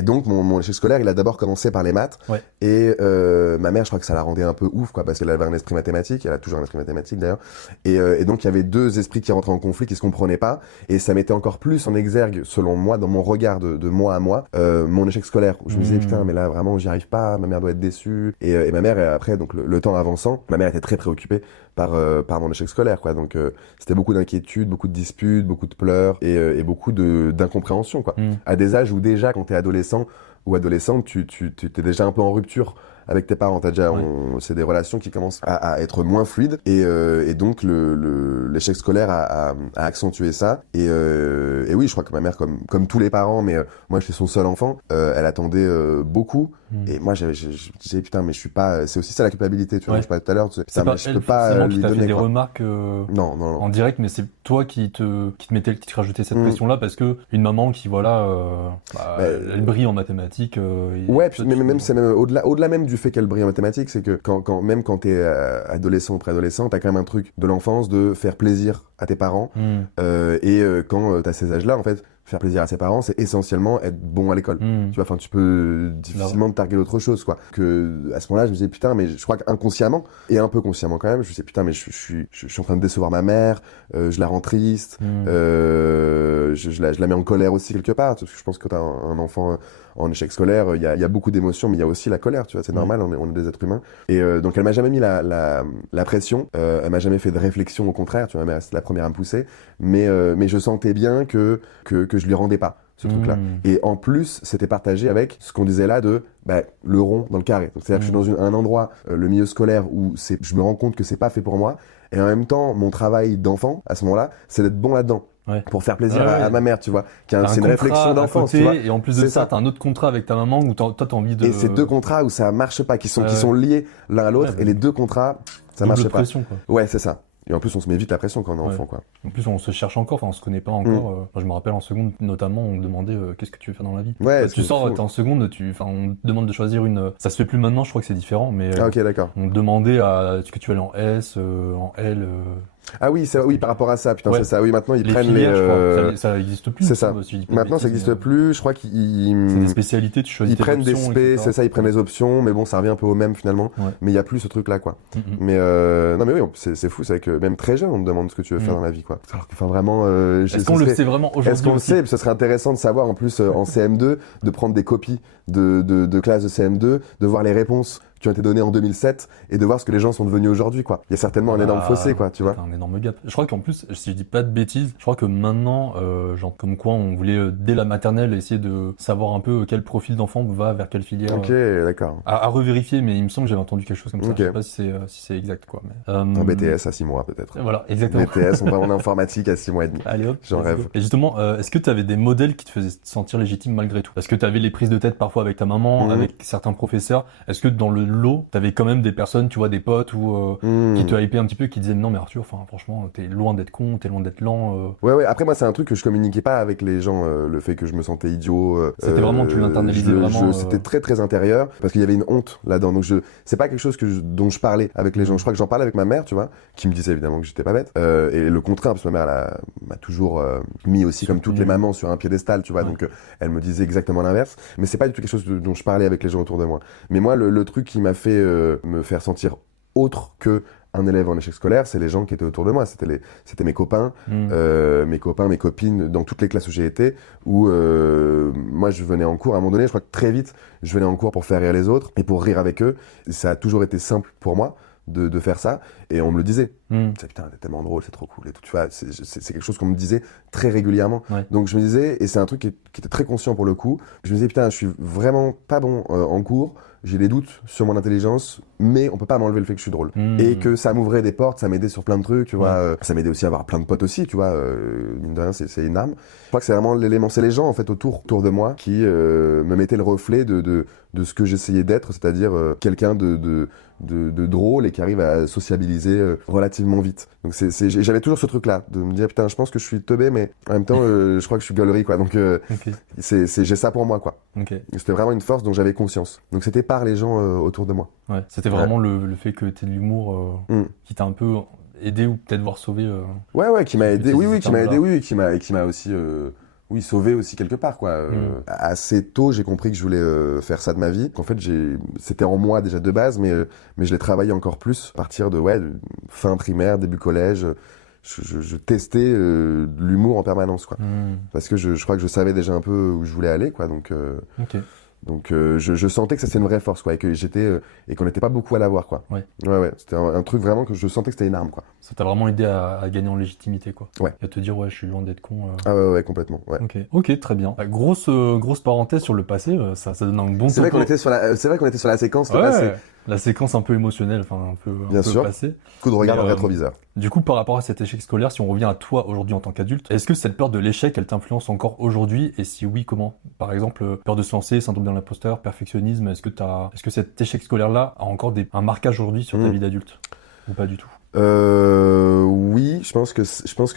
donc, mon échec scolaire, il a d'abord commencé par les maths. Ouais. Et ma mère, je crois que ça la rendait un peu ouf, quoi, parce qu'elle avait un esprit mathématique. Elle a toujours un esprit mathématique, d'ailleurs. Et donc, il y avait deux esprits qui rentraient en conflit, qui se comprenaient pas. Et ça mettait encore plus en exergue, selon moi, dans mon regard de moi à moi, mon échec scolaire, où je me disais putain, mais là vraiment j'y arrive pas, ma mère doit être déçue. Et ma mère, après, donc le temps avançant, ma mère était très préoccupée par mon échec scolaire, quoi. Donc c'était beaucoup d'inquiétudes, beaucoup de disputes, beaucoup de pleurs et beaucoup d'incompréhension, quoi. À des âges où déjà, quand t'es adolescent ou adolescente, tu t'es déjà un peu en rupture avec tes parents. C'est des relations qui commencent à être moins fluides et donc l'échec scolaire a accentué ça. Et oui, je crois que ma mère, comme tous les parents, mais moi j'étais son seul enfant, elle attendait beaucoup. Et moi je disais putain, mais je suis pas. C'est aussi ça la culpabilité, tu vois. Je parlais tout à l'heure. Je peux pas lui donner des remarques non. en direct, mais c'est toi qui te rajoutais cette pression-là parce que une maman qui elle brille en mathématiques. Ouais, puis c'est même au-delà même du fait qu'elle brille en mathématiques, c'est que quand t'es adolescent ou préadolescent, t'as quand même un truc de l'enfance de faire plaisir à tes parents. Quand t'as ces âges-là, en fait, faire plaisir à ses parents, c'est essentiellement être bon à l'école. Tu vois, enfin, tu peux difficilement te targuer d'autre chose, quoi. À ce moment-là, je me disais, putain, mais je crois qu'inconsciemment, et un peu consciemment quand même, je me disais, putain, mais je suis en train de décevoir ma mère, je la rends triste, je la mets en colère aussi quelque part, parce que je pense que quand t'as un enfant en échec scolaire, il y a beaucoup d'émotions, mais il y a aussi la colère, tu vois, c'est normal, on est des êtres humains. Et donc elle m'a jamais mis la pression, elle m'a jamais fait de réflexion, au contraire, tu vois, mais c'est la première à me pousser, mais je sentais bien que je lui rendais pas ce truc-là. Et en plus, c'était partagé avec ce qu'on disait là de le rond dans le carré. Donc c'est-à-dire que je suis dans un endroit, le milieu scolaire, où je me rends compte que c'est pas fait pour moi, et en même temps, mon travail d'enfant, à ce moment-là, c'est d'être bon là-dedans. Pour faire plaisir à ma mère, tu vois. C'est une réflexion d'enfance, tu vois. Et en plus de ça, t'as un autre contrat avec ta maman où toi t'as envie de... Et c'est deux contrats où ça marche pas, qui sont liés l'un à l'autre, et les deux contrats, ça marche pas. Pression, quoi. Ouais, c'est ça. Et en plus, on se met vite la pression quand on est enfant, quoi. En plus, on se cherche encore, enfin, on se connaît pas encore. Moi, je me rappelle en seconde, notamment, on me demandait qu'est-ce que tu veux faire dans la vie. Ouais, tu sors, t'es en seconde, on te demande de choisir une. Ça se fait plus maintenant, je crois que c'est différent, mais. Ah, ok, d'accord. On te demandait est-ce que tu veux aller en S, en L. Ah oui, oui, par rapport à ça, putain, c'est ça. Oui, maintenant ils prennent filières, je crois. Ça existe plus. C'est ça. Maintenant, ça existe plus. Je crois qu'ils. C'est des spécialités, tu choisis. Ils prennent des spé, c'est ça. Ils prennent des options, mais bon, ça revient un peu au même finalement. Mais il y a plus ce truc-là, quoi. Mais non, mais oui, c'est fou, c'est que même très jeune, on te demande ce que tu veux faire dans la vie, quoi. Alors que, enfin, vraiment. Est-ce qu'on le sait vraiment aujourd'hui? Est-ce qu'on le sait? Ce serait intéressant de savoir en plus en CM2, de prendre des copies de classe de CM2, de voir les réponses qui ont été données en 2007 et de voir ce que les gens sont devenus aujourd'hui, quoi. Il y a certainement un énorme fossé, quoi, tu vois. Un énorme gap. Je crois qu'en plus, si je dis pas de bêtises, je crois que maintenant, genre comme quoi on voulait dès la maternelle essayer de savoir un peu quel profil d'enfant va vers quelle filière. Ok, d'accord. À revérifier, mais il me semble que j'avais entendu quelque chose comme ça. Je sais pas si c'est exact, quoi. Mais, un BTS à 6 mois, peut-être. Voilà, exactement. BTS, on va en informatique à 6 mois et demi. Allez hop. J'en rêve. Et justement, est-ce que tu avais des modèles qui te faisaient sentir légitime malgré tout? Est-ce que tu avais les prises de tête parfois avec ta maman, avec certains professeurs? Est-ce que dans le lot, tu avais quand même des personnes, tu vois, des potes ou qui te hypaient un petit peu, qui disaient non mais Arthur, enfin franchement, t'es loin d'être con, t'es loin d'être lent. Ouais. Après moi, c'est un truc que je communiquais pas avec les gens, le fait que je me sentais idiot. C'était vraiment, tu l'internalisais vraiment. C'était très très intérieur parce qu'il y avait une honte là-dedans. Donc c'est pas quelque chose dont je parlais avec les gens. Je crois que j'en parlais avec ma mère, tu vois, qui me disait évidemment que j'étais pas bête. Et le contraire, parce que ma mère m'a toujours mis aussi comme toutes les mamans sur un piédestal, tu vois. Donc elle me disait exactement l'inverse. Mais c'est pas du tout quelque chose dont je parlais avec les gens autour de moi. Mais moi, le truc qui m'a fait me faire sentir autre que un élève en échec scolaire, c'est les gens qui étaient autour de moi. C'était mes copains, mes copines, dans toutes les classes où j'ai été, où moi je venais en cours, à un moment donné, je crois que très vite, je venais en cours pour faire rire les autres et pour rire avec eux. Ça a toujours été simple pour moi. de faire ça, et on me le disait. Putain, t'es tellement drôle, c'est trop cool et tout. Tu vois, c'est quelque chose qu'on me disait très régulièrement. Donc je me disais, et c'est un truc qui était très conscient pour le coup, je me disais, putain, je suis vraiment pas bon en cours, j'ai des doutes sur mon intelligence, mais on peut pas m'enlever le fait que je suis drôle. Et que ça m'ouvrait des portes, ça m'aidait sur plein de trucs, tu vois. Ça m'aidait aussi à avoir plein de potes aussi, tu vois. Mine de rien, c'est une arme. Je crois que c'est vraiment l'élément, c'est les gens en fait autour de moi qui me mettaient le reflet de ce que j'essayais d'être, c'est-à-dire quelqu'un de drôle et qui arrive à sociabiliser relativement vite. Donc j'avais toujours ce truc-là, de me dire putain, je pense que je suis teubé, mais en même temps, je crois que je suis gaulerie, quoi. Donc j'ai ça pour moi, quoi. C'était vraiment une force dont j'avais conscience. Donc c'était par les gens autour de moi. C'était vraiment le fait que tu aies de l'humour qui t'a un peu aidé ou peut-être voire sauvé. Qui m'a aidé. Qui m'a aussi sauvé aussi quelque part, quoi. Assez tôt, j'ai compris que je voulais faire ça de ma vie. En fait, c'était en moi déjà de base, mais je l'ai travaillé encore plus à partir de fin primaire, début collège. Je testais l'humour en permanence, quoi. Parce que je crois que je savais déjà un peu où je voulais aller, quoi. Donc je sentais que ça c'était une vraie force, quoi, et que et qu'on n'était pas beaucoup à l'avoir, quoi. C'était un truc vraiment que je sentais que c'était une arme, quoi. Ça t'a vraiment aidé à gagner en légitimité, quoi. Et à te dire je suis loin d'être con. Ah ouais, complètement. Ok, très bien. Grosse parenthèse sur le passé, ça donne un bon. C'est vrai qu'on était sur la séquence. La séquence un peu émotionnelle, un peu bien sûr. passée. Coup de regard dans le rétroviseur. Du coup, par rapport à cet échec scolaire, si on revient à toi aujourd'hui en tant qu'adulte, est-ce que cette peur de l'échec, elle t'influence encore aujourd'hui? Et si oui, comment? Par exemple, peur de se lancer, syndrome de l'imposteur, perfectionnisme, est-ce que cet échec scolaire-là a encore un marquage aujourd'hui sur ta vie d'adulte? Ou pas du tout? Oui, je pense que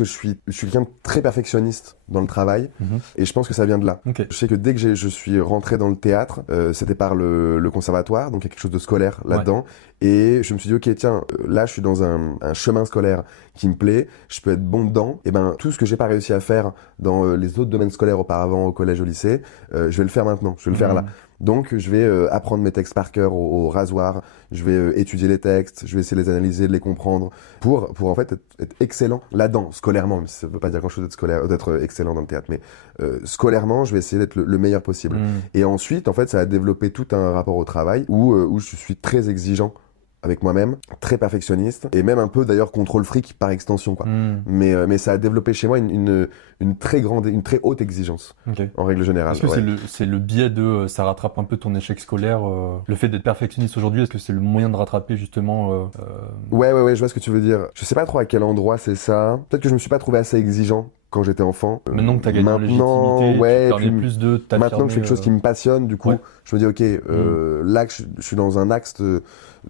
je suis quelqu'un de très perfectionniste dans le travail, et je pense que ça vient de là. Je sais que dès que je suis rentré dans le théâtre, c'était par le conservatoire, donc il y a quelque chose de scolaire là-dedans, et je me suis dit ok, tiens, là je suis dans un chemin scolaire qui me plaît, je peux être bon dedans, et ben tout ce que j'ai pas réussi à faire dans les autres domaines scolaires auparavant, au collège, au lycée, je vais le faire maintenant, je vais le faire là. Donc je vais apprendre mes textes par cœur au rasoir, je vais étudier les textes, je vais essayer de les analyser, de les comprendre, pour en fait être excellent là-dedans, scolairement, même si ça veut pas dire grand-chose d'être excellent dans le théâtre, mais scolairement, je vais essayer d'être le meilleur possible. Et ensuite, en fait, ça a développé tout un rapport au travail où je suis très exigeant avec moi-même, très perfectionniste, et même un peu d'ailleurs contrôle fric par extension, quoi. Mais ça a développé chez moi une très haute exigence, en règle générale. Est-ce que c'est le biais de ça rattrape un peu ton échec scolaire, le fait d'être perfectionniste aujourd'hui, est-ce que c'est le moyen de rattraper justement Ouais, je vois ce que tu veux dire. Je sais pas trop à quel endroit c'est ça. Peut-être que je me suis pas trouvé assez exigeant quand j'étais enfant. Maintenant que t'as gagné en légitimité, tu permets plus de t'affirmer. Maintenant que je fais quelque chose qui me passionne, du coup, je me dis ok, là que je suis dans un axe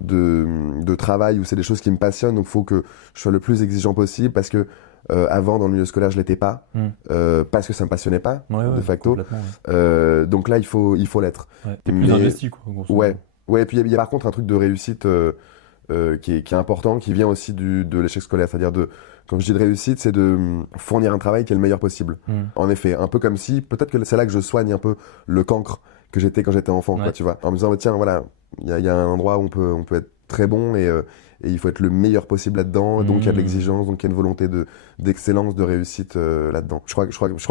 de travail où c'est des choses qui me passionnent, donc faut que je sois le plus exigeant possible, parce que avant dans le milieu scolaire je l'étais pas, parce que ça me passionnait pas de facto. Donc là il faut l'être. T'es plus investi, quoi. Et puis il y a par contre un truc de réussite qui est important, qui vient aussi de l'échec scolaire, c'est-à-dire quand je dis de réussite, c'est de fournir un travail qui est le meilleur possible. En effet, un peu comme si, peut-être que c'est là que je soigne un peu le cancre que j'étais quand j'étais enfant, quoi, tu vois. En me disant, tiens, voilà, il y a un endroit où on peut être très bon, et il faut être le meilleur possible là-dedans, donc il y a de l'exigence, donc il y a une volonté d'excellence, de réussite là-dedans. Je crois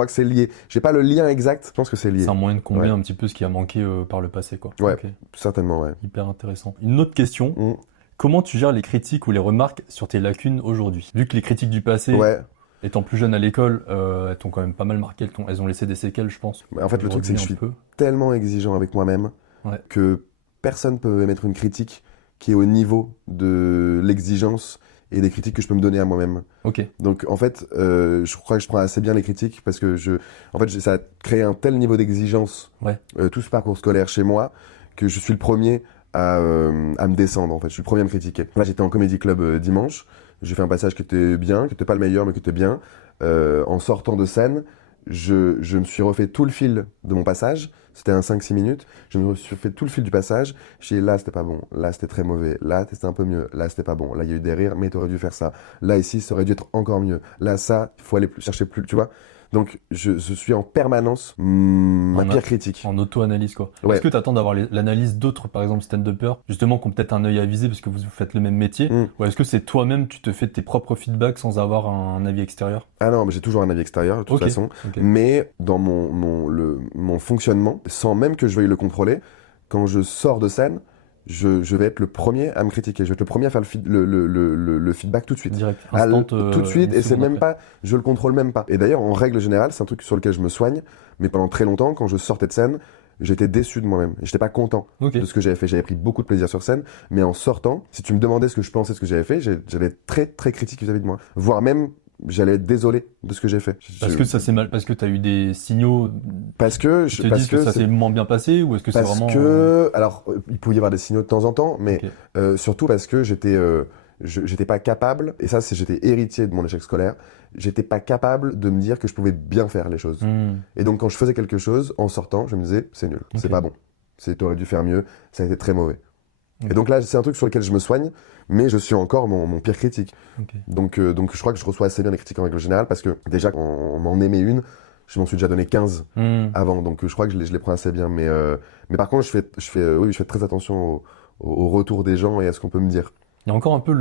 que c'est lié. J'ai pas le lien exact, je pense que c'est lié. C'est un moyen de combler un petit peu ce qui a manqué par le passé, quoi. Certainement, ouais. Hyper intéressant. Une autre question. Comment tu gères les critiques ou les remarques sur tes lacunes aujourd'hui? Vu que les critiques du passé, étant plus jeune à l'école, elles t'ont quand même pas mal marqué, elles ont laissé des séquelles, je pense. En fait, le truc, c'est que je suis tellement exigeant avec moi-même que personne peut émettre une critique qui est au niveau de l'exigence et des critiques que je peux me donner à moi-même. Donc, en fait, je crois que je prends assez bien les critiques, parce que ça a créé un tel niveau d'exigence, tout ce parcours scolaire chez moi, que je suis le premier à me descendre, en fait. Je suis le premier à me critiquer. Là, j'étais en comédie club dimanche. J'ai fait un passage qui était bien, qui était pas le meilleur, mais qui était bien. En sortant de scène, je me suis refait tout le fil de mon passage. C'était un 5-6 minutes. Je me suis fait tout le fil du passage. J'ai dit, là, c'était pas bon. Là, c'était très mauvais. Là, c'était un peu mieux. Là, c'était pas bon. Là, il y a eu des rires, mais t'aurais dû faire ça. Là, ici, ça aurait dû être encore mieux. Là, ça, il faut aller chercher plus, tu vois. Donc, je suis en permanence ma pire critique. En auto-analyse, quoi. Est-ce que tu attends d'avoir l'analyse d'autres, par exemple stand-uppers, justement, qui ont peut-être un œil avisé parce que vous faites le même métier, ou est-ce que c'est toi-même, tu te fais tes propres feedbacks sans avoir un avis extérieur? Ah non, mais j'ai toujours un avis extérieur, de toute façon. Mais dans mon fonctionnement, sans même que je veuille le contrôler, quand je sors de scène, je vais être le premier à me critiquer. Je vais être le premier à faire le feedback tout de suite. Direct, tout de suite, et c'est même pas, je le contrôle même pas. Et d'ailleurs, en règle générale, c'est un truc sur lequel je me soigne, mais pendant très longtemps, quand je sortais de scène, j'étais déçu de moi-même. J'étais pas content de ce que j'avais fait. J'avais pris beaucoup de plaisir sur scène, mais en sortant, si tu me demandais ce que je pensais de ce que j'avais fait, j'allais être très, très critique vis-à-vis de moi. Voire même, j'allais être désolé de ce que j'ai fait. Parce que ça s'est mal, parce que t'as eu des signaux. Parce que ça s'est moins bien passé, ou est-ce que c'est vraiment. Parce que, alors, il pouvait y avoir des signaux de temps en temps, mais surtout parce que j'étais pas capable, et ça, j'étais héritier de mon échec scolaire, j'étais pas capable de me dire que je pouvais bien faire les choses. Et donc, quand je faisais quelque chose, en sortant, je me disais, c'est nul, c'est pas bon. T'aurais dû faire mieux, ça a été très mauvais. Et donc là, c'est un truc sur lequel je me soigne, mais je suis encore mon pire critique. Donc je crois que je reçois assez bien les critiques en règle générale, parce que déjà, quand on m'en aimait une, je m'en suis déjà donné 15 avant, donc je crois que je les prends assez bien. Mais par contre, je fais très attention au retour des gens et à ce qu'on peut me dire. Il y a encore un peu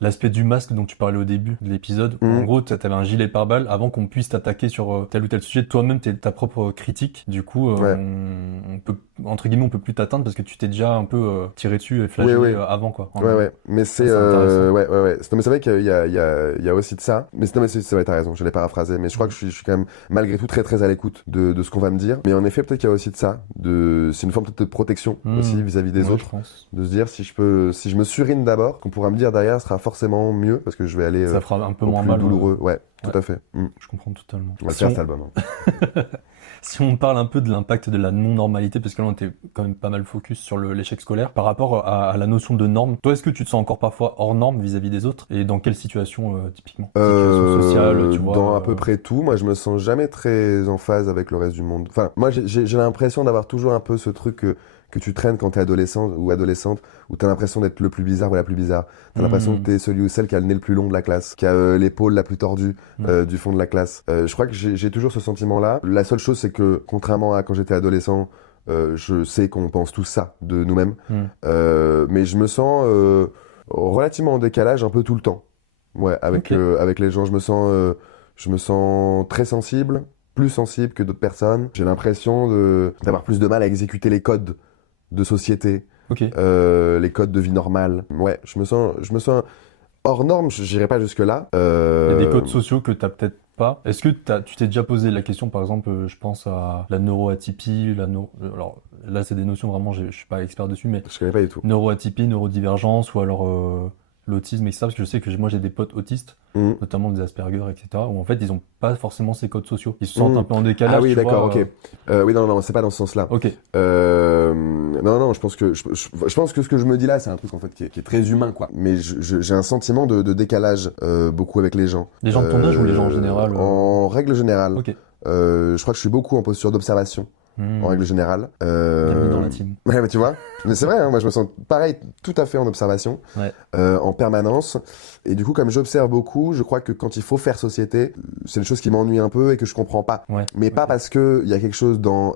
l'aspect du masque dont tu parlais au début de l'épisode. En gros, tu avais un gilet pare-balles avant qu'on puisse t'attaquer sur tel ou tel sujet. Toi-même, tu es ta propre critique. Du coup, on peut, entre guillemets, on peut plus t'atteindre parce que tu t'es déjà un peu tiré dessus et flagellé avant, quoi. Ouais. Mais c'est ouais. Non, mais c'est vrai qu'il y a aussi de ça. Mais c'est vrai, t'as raison. Je l'ai paraphrasé. Mais je crois que je suis quand même, malgré tout, très, très à l'écoute de ce qu'on va me dire. Mais en effet, peut-être qu'il y a aussi de ça. C'est une forme de protection aussi vis-à-vis des autres. De se dire, si je me surine d'abord, qu'on pourra me dire derrière sera forcément mieux parce que je vais aller ça fera un peu moins plus mal, douloureux. Ouais, tout à fait. Je comprends totalement. On va faire cet album. Si on parle un peu de l'impact de la non-normalité, parce que là on était quand même pas mal focus sur l'échec scolaire, par rapport à la notion de norme, toi est-ce que tu te sens encore parfois hors norme vis-à-vis des autres, et dans quelle situation typiquement? Situation sociale, tu vois, dans à peu près tout. Moi je me sens jamais très en phase avec le reste du monde. Enfin, moi j'ai l'impression d'avoir toujours un peu ce truc que tu traînes quand t'es adolescent ou adolescente, où t'as l'impression d'être le plus bizarre ou la plus bizarre. T'as l'impression que t'es celui ou celle qui a le nez le plus long de la classe, qui a l'épaule la plus tordue du fond de la classe. Je crois que j'ai toujours ce sentiment-là. La seule chose, c'est que, contrairement à quand j'étais adolescent, je sais qu'on pense tous ça de nous-mêmes, mais je me sens relativement en décalage un peu tout le temps. Ouais, avec les gens, je me sens très sensible, plus sensible que d'autres personnes. J'ai l'impression d'avoir plus de mal à exécuter les codes de société, les codes de vie normale. Ouais, je me sens hors norme, j'irai pas jusque-là. Il y a des codes sociaux que t'as peut-être pas. Est-ce que tu t'es déjà posé la question, par exemple, je pense à la neuroatypie, alors là c'est des notions vraiment, je suis pas expert dessus, mais je connais pas du tout. Neuroatypie, neurodivergence, ou alors l'autisme, etc. Parce que je sais que moi j'ai des potes autistes, notamment des Asperger, etc., où en fait ils ont pas forcément ces codes sociaux. Ils se sentent un peu en décalage. Ah oui, d'accord, ok. Oui, non, c'est pas dans ce sens-là. Ok. Non, je pense que ce que je me dis là, c'est un truc en fait qui est très humain, quoi. Mais j'ai un sentiment de décalage beaucoup avec les gens. Les gens de ton âge ou les gens en général En règle générale. Ok. Je crois que je suis beaucoup en posture d'observation. En règle générale. Bienvenue dans la team. Ouais, mais tu vois, mais c'est vrai, hein, moi je me sens pareil, tout à fait en observation, en permanence. Et du coup, comme j'observe beaucoup, je crois que quand il faut faire société, c'est une chose qui m'ennuie un peu et que je comprends pas. Mais pas parce que il y a quelque chose dans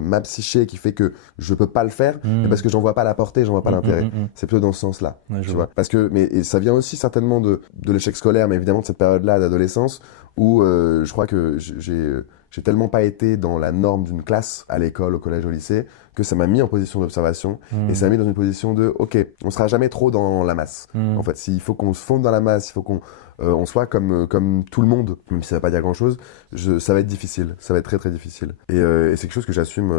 ma psyché qui fait que je peux pas le faire, mais parce que j'en vois pas la portée, j'en vois pas l'intérêt. C'est plutôt dans ce sens-là, tu vois. Parce que, et ça vient aussi certainement de l'échec scolaire, mais évidemment de cette période-là d'adolescence où je crois que j'ai tellement pas été dans la norme d'une classe à l'école, au collège, au lycée, que ça m'a mis en position d'observation et ça m'a mis dans une position de ok, on sera jamais trop dans la masse. En fait, s'il faut qu'on se fonde dans la masse, il faut qu'on on soit comme tout le monde, même si ça va pas dire grand chose, ça va être difficile, ça va être très très difficile. Et c'est quelque chose que j'assume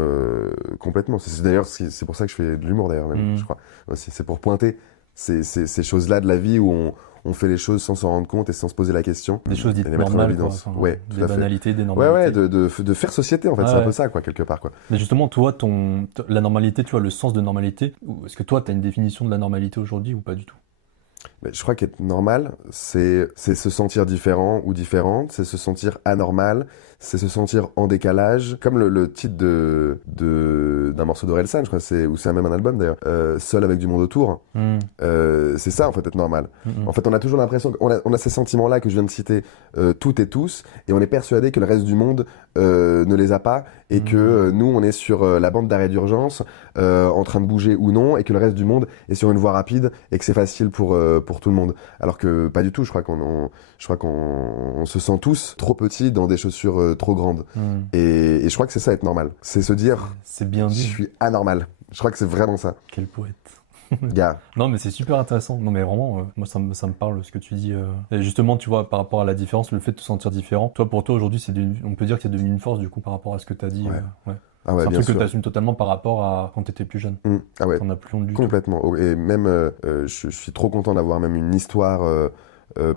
complètement. D'ailleurs, c'est pour ça que je fais de l'humour d'ailleurs, même, je crois. C'est pour pointer ces choses-là de la vie où on fait les choses sans s'en rendre compte et sans se poser la question. Des choses dites normales, quoi. Enfin, ouais, des banalités, des normalités. Ouais, de faire société, en fait. C'est un peu ça, quoi, quelque part, quoi. Mais justement, toi, la normalité, tu vois, le sens de normalité, est-ce que toi, tu as une définition de la normalité aujourd'hui ou pas du tout? Mais je crois qu'être normal, c'est se sentir différent ou différente, c'est se sentir anormal, c'est se sentir en décalage. Comme le titre d'un morceau d'Orelsan, je crois, ou c'est même un album d'ailleurs, Seul avec du monde autour. C'est ça en fait, être normal. En fait, on a toujours l'impression qu'on a ces sentiments-là que je viens de citer toutes et tous, et on est persuadé que le reste du monde ne les a pas, et que nous, on est sur la bande d'arrêt d'urgence, en train de bouger ou non, et que le reste du monde est sur une voie rapide, et que c'est facile pour tout le monde. Alors que pas du tout, je crois qu'on se sent tous trop petits dans des chaussures trop grandes. Et je crois que c'est ça, être normal. C'est se dire, c'est bien dit. Je suis anormal. Je crois que c'est vraiment ça. Quel poète. Yeah. Non, mais c'est super intéressant. Non, mais vraiment, moi, ça me parle ce que tu dis. Et justement, tu vois, par rapport à la différence, le fait de te sentir différent. Toi, pour toi, aujourd'hui, on peut dire que c'est devenu une force, du coup, par rapport à ce que tu as dit. Ouais. Ah ouais, c'est un bien truc sûr. que tu assumes totalement par rapport à quand tu étais plus jeune. Ah ouais. T'en as plus honte du tout. Complètement. Et même, je suis trop content d'avoir même une histoire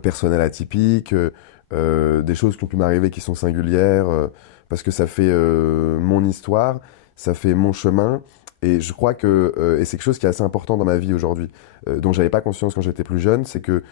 personnelle atypique, des choses qui ont pu m'arriver qui sont singulières, parce que ça fait mon histoire, ça fait mon chemin. Et je crois que, et c'est quelque chose qui est assez important dans ma vie aujourd'hui, dont j'avais pas conscience quand j'étais plus jeune, c'est que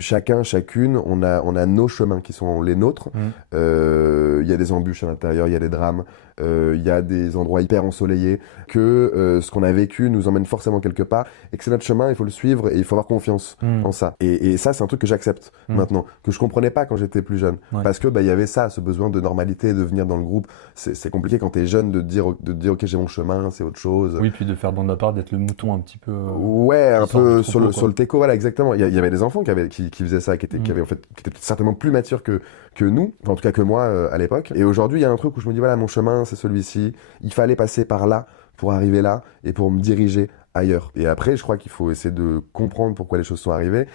chacun, chacune, on a nos chemins qui sont les nôtres. Il y a des embûches à l'intérieur, il y a des drames, il y a des endroits hyper ensoleillés, que ce qu'on a vécu nous emmène forcément quelque part, et que c'est notre chemin, il faut le suivre et il faut avoir confiance en ça. Et ça, c'est un truc que j'accepte maintenant, que je comprenais pas quand j'étais plus jeune, parce que il y avait ça, ce besoin de normalité, de venir dans le groupe. C'est compliqué quand t'es jeune de dire ok, j'ai mon chemin, c'est autre chose. Oui, puis de faire bande à part, d'être le mouton un petit peu. Ouais, un peu sur le teco, voilà, exactement. Il y avait des enfants qui faisaient ça, qui étaient certainement plus matures que nous, enfin, en tout cas que moi à l'époque. Et aujourd'hui, il y a un truc où je me dis voilà, mon chemin, c'est celui-ci. Il fallait passer par là pour arriver là et pour me diriger ailleurs. Et après, je crois qu'il faut essayer de comprendre pourquoi les choses sont arrivées,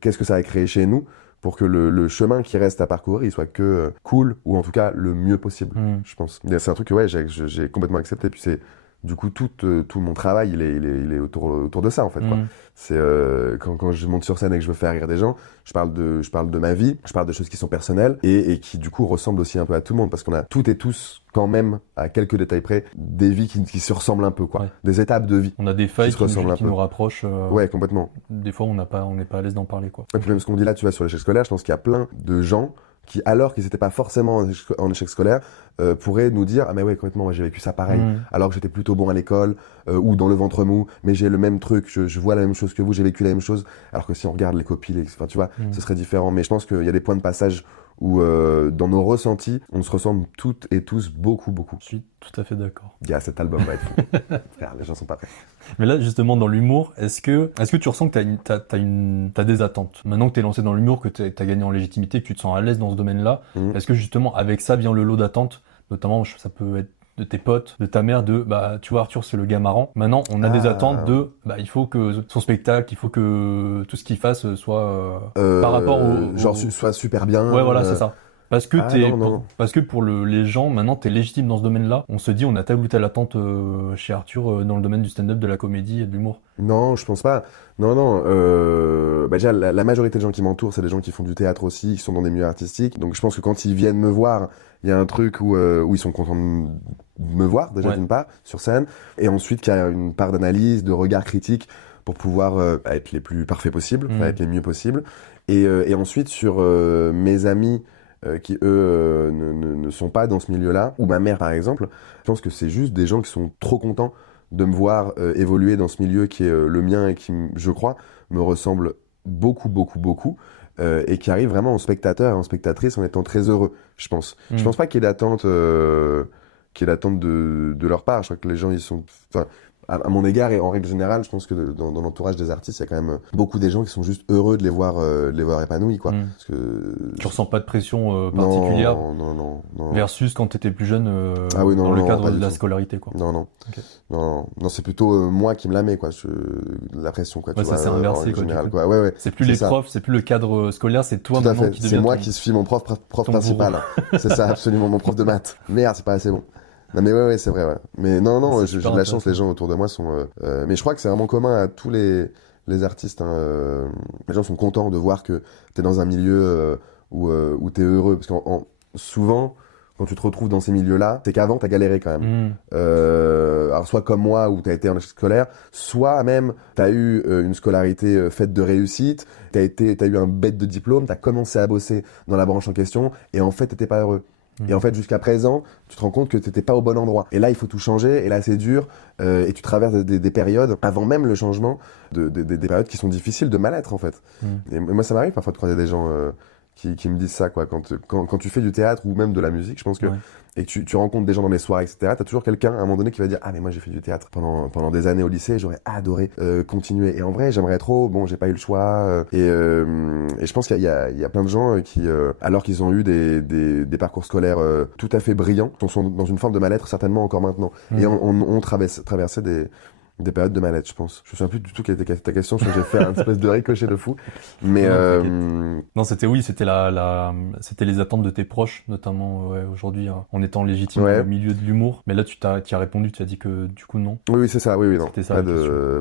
qu'est-ce que ça a créé chez nous, pour que le chemin qui reste à parcourir, il soit que cool, ou en tout cas le mieux possible, je pense. C'est un truc que j'ai complètement accepté, puis c'est du coup tout mon travail, il est autour de ça en fait, quoi. C'est quand je monte sur scène et que je veux faire rire des gens, je parle de ma vie, je parle de choses qui sont personnelles et qui du coup ressemblent aussi un peu à tout le monde, parce qu'on a toutes et tous quand même, à quelques détails près, des vies qui se ressemblent un peu, quoi. Des étapes de vie. On a des failles qui nous rapprochent. Ouais, complètement. Des fois, on n'est pas à l'aise d'en parler, quoi. Et puis même ce qu'on dit là, tu vois, sur l'échec scolaire, je pense qu'il y a plein de gens qui, alors qu'ils n'étaient pas forcément en échec scolaire, pourraient nous dire « Ah mais ouais, complètement, moi j'ai vécu ça pareil, alors que j'étais plutôt bon à l'école, ou dans le ventre mou, mais j'ai le même truc, je vois la même chose que vous, j'ai vécu la même chose. » Alors que si on regarde les copies, enfin, tu vois, ce serait différent. Mais je pense qu'il y a des points de passage où, dans nos ressentis, on se ressemble toutes et tous beaucoup, beaucoup. Je suis tout à fait d'accord. Cet album va être fou. Frère, les gens sont pas prêts. Mais là, justement, dans l'humour, est-ce que tu ressens que t'as des attentes? Maintenant que t'es lancé dans l'humour, que t'as gagné en légitimité, que tu te sens à l'aise dans ce domaine-là, est-ce que justement, avec ça vient le lot d'attentes? Notamment, ça peut être de tes potes, de ta mère, tu vois, Arthur, c'est le gars marrant. Maintenant, on a des attentes il faut que son spectacle, il faut que tout ce qu'il fasse soit par rapport soit super bien. Ouais, voilà, c'est ça. Parce que parce que pour les gens, maintenant, t'es légitime dans ce domaine-là. On se dit, on a telle ou telle attente chez Arthur dans le domaine du stand-up, de la comédie et de l'humour. Non, je pense pas. Non. Déjà, la majorité des gens qui m'entourent, c'est des gens qui font du théâtre aussi, qui sont dans des milieux artistiques. Donc, je pense que quand ils viennent me voir, il y a un truc où ils sont contents de me voir, déjà d'une part, sur scène. Et ensuite, qu'il y a une part d'analyse, de regard critique pour pouvoir être les plus parfaits possibles, être les mieux possibles. Et ensuite, sur mes amis qui, eux, ne sont pas dans ce milieu-là, ou ma mère, par exemple, je pense que c'est juste des gens qui sont trop contents de me voir évoluer dans ce milieu qui est le mien et qui, je crois, me ressemble beaucoup, beaucoup, beaucoup, et qui arrive vraiment en spectateur et en spectatrice en étant très heureux, je pense. Je pense pas qu'il y ait d'attente de leur part. Je crois que les gens, ils sont... À mon égard et en règle générale, je pense que dans l'entourage des artistes, il y a quand même beaucoup des gens qui sont juste heureux de les voir épanouis, quoi. Parce que tu ressens pas de pression particulière. Non. Versus quand t'étais plus jeune, dans le cadre de la scolarité, quoi. Non. Okay. Non, c'est plutôt moi qui me la mets, quoi. La pression, quoi. Ouais, tu vois, c'est inversé, quoi. Général, quoi. Ouais. C'est plus les profs, c'est plus le cadre scolaire, c'est toi maintenant qui deviens. C'est moi qui suis mon prof principal. C'est ça, absolument, mon prof de maths. Merde, c'est pas assez bon. Non mais ouais, c'est vrai, ouais. Mais non, j'ai de la chance, les gens autour de moi sont... mais je crois que c'est vraiment commun à tous les artistes. Hein, les gens sont contents de voir que t'es dans un milieu où t'es heureux. Parce que souvent, quand tu te retrouves dans ces milieux-là, c'est qu'avant, t'as galéré quand même. Alors soit comme moi, où t'as été en échec scolaire, soit même, t'as eu une scolarité faite de réussite, t'as eu un bête de diplôme, t'as commencé à bosser dans la branche en question, et en fait, t'étais pas heureux. Et en fait, jusqu'à présent, tu te rends compte que t'étais pas au bon endroit. Et là, il faut tout changer. Et là, c'est dur. Et tu traverses des périodes, avant même le changement, des périodes qui sont difficiles de mal-être, en fait. Et moi, ça m'arrive parfois de croiser des gens qui me disent ça, quoi. Quand tu fais du théâtre ou même de la musique, je pense que et que tu rencontres des gens dans les soirées, etc., t'as toujours quelqu'un à un moment donné qui va dire « Ah, mais moi j'ai fait du théâtre pendant des années au lycée, j'aurais adoré continuer. » Et en vrai, j'aimerais trop, bon, j'ai pas eu le choix. Et je pense qu'il y a plein de gens qui, alors qu'ils ont eu des parcours scolaires tout à fait brillants, sont dans une forme de mal-être certainement encore maintenant. Et on traversait des périodes de mal-être, je pense. Je me souviens plus du tout quelle était ta question, parce que j'ai fait un espèce de ricochet de fou. Mais non, c'était les attentes de tes proches, notamment aujourd'hui, en étant légitime au milieu de l'humour. Mais là, tu as répondu, tu as dit que du coup non. Oui, c'est ça. Oui, non. C'était ça,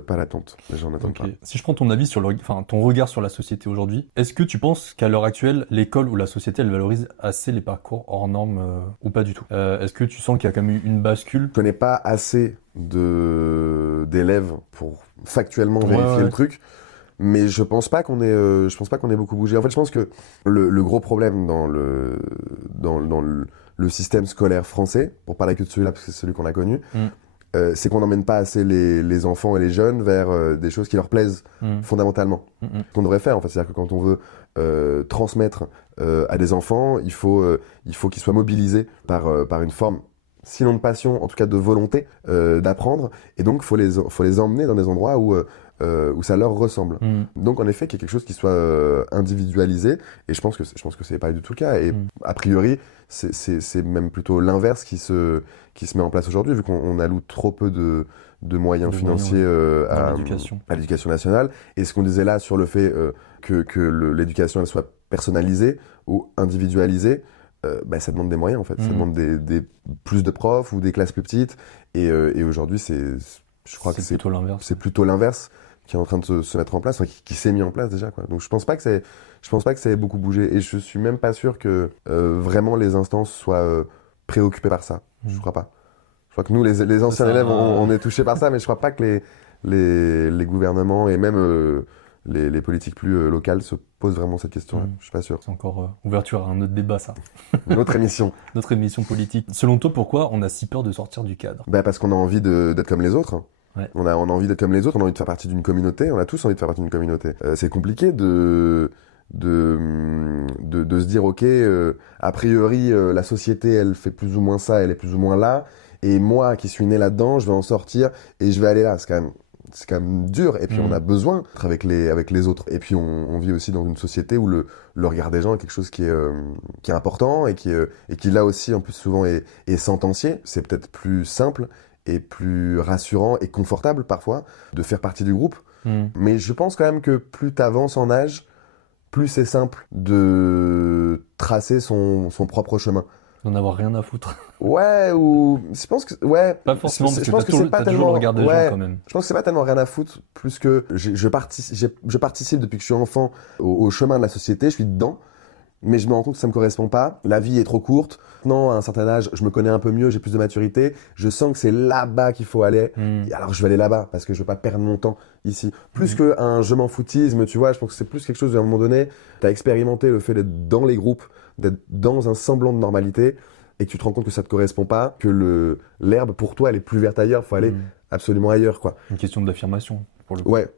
pas l'attente. Les gens n'attendent pas. Si je prends ton avis sur ton regard sur la société aujourd'hui, est-ce que tu penses qu'à l'heure actuelle, l'école ou la société, elle valorise assez les parcours hors normes ou pas du tout? Est-ce que tu sens qu'il y a quand même eu une bascule? Je connais pas assez d'élèves pour factuellement vérifier le truc, mais je pense pas qu'on ait beaucoup bougé. En fait, je pense que le gros problème dans le système scolaire français, pour parler que de celui-là parce que c'est celui qu'on a connu, c'est qu'on n'emmène pas assez les enfants et les jeunes vers des choses qui leur plaisent fondamentalement. Ce qu'on devrait faire, en fait, c'est-à-dire que quand on veut transmettre à des enfants, il faut qu'ils soient mobilisés par une forme, sinon de passion, en tout cas de volonté d'apprendre, et donc faut les emmener dans des endroits où ça leur ressemble. Donc en effet, qu'il y ait quelque chose qui soit individualisé, et je pense que c'est pas du tout le cas. Et a priori, c'est même plutôt l'inverse qui se met en place aujourd'hui, vu qu'on alloue trop peu de moyens financiers à l'éducation nationale. Et ce qu'on disait là sur le fait que l'éducation elle soit personnalisée ou individualisée, ça demande des moyens en fait, ça demande plus de profs ou des classes plus petites, et aujourd'hui je crois que c'est plutôt l'inverse qui est en train de se mettre en place, qui s'est mis en place déjà, quoi. Donc je pense pas que ça ait beaucoup bougé, et je suis même pas sûr que vraiment les instances soient préoccupées par ça. Je crois pas. Je crois que nous les anciens élèves on est touchés par ça, mais je crois pas que les gouvernements et même les politiques plus locales se posent vraiment cette question. Je suis pas sûr. C'est encore ouverture à un autre débat, ça. Notre émission. Notre émission politique. Selon toi, pourquoi on a si peur de sortir du cadre? Parce qu'on a envie d'être comme les autres. On a envie d'être comme les autres, on a envie de faire partie d'une communauté, on a tous envie de faire partie d'une communauté. C'est compliqué de se dire, ok, a priori, la société, elle fait plus ou moins ça, elle est plus ou moins là, et moi, qui suis né là-dedans, je vais en sortir, et je vais aller là. C'est quand même dur, et puis on a besoin d'être avec les autres. Et puis on vit aussi dans une société où le regard des gens est quelque chose qui est important, et qui là aussi, en plus, souvent est sentencié. C'est peut-être plus simple et plus rassurant et confortable parfois de faire partie du groupe. Mais je pense quand même que plus t'avances en âge, plus c'est simple de tracer son propre chemin. D'en avoir rien à foutre. Ouais, ou je pense que pas forcément, parce je pense que c'est pas tellement le regard des gens quand même. Je pense que c'est pas tellement rien à foutre, plus que je participe depuis que je suis enfant au chemin de la société, je suis dedans. Mais je me rends compte que ça me correspond pas. La vie est trop courte. Maintenant, à un certain âge, je me connais un peu mieux, j'ai plus de maturité. Je sens que c'est là-bas qu'il faut aller. Et alors, je vais aller là-bas parce que je veux pas perdre mon temps ici. Plus qu'un je m'en foutisme, tu vois. Je pense que c'est plus quelque chose, à un moment donné, t'as expérimenté le fait d'être dans les groupes, d'être dans un semblant de normalité, et que tu te rends compte que ça te correspond pas, que l'herbe, pour toi, elle est plus verte ailleurs. Faut aller absolument ailleurs, quoi. Une question d'affirmation, pour le coup. Ouais.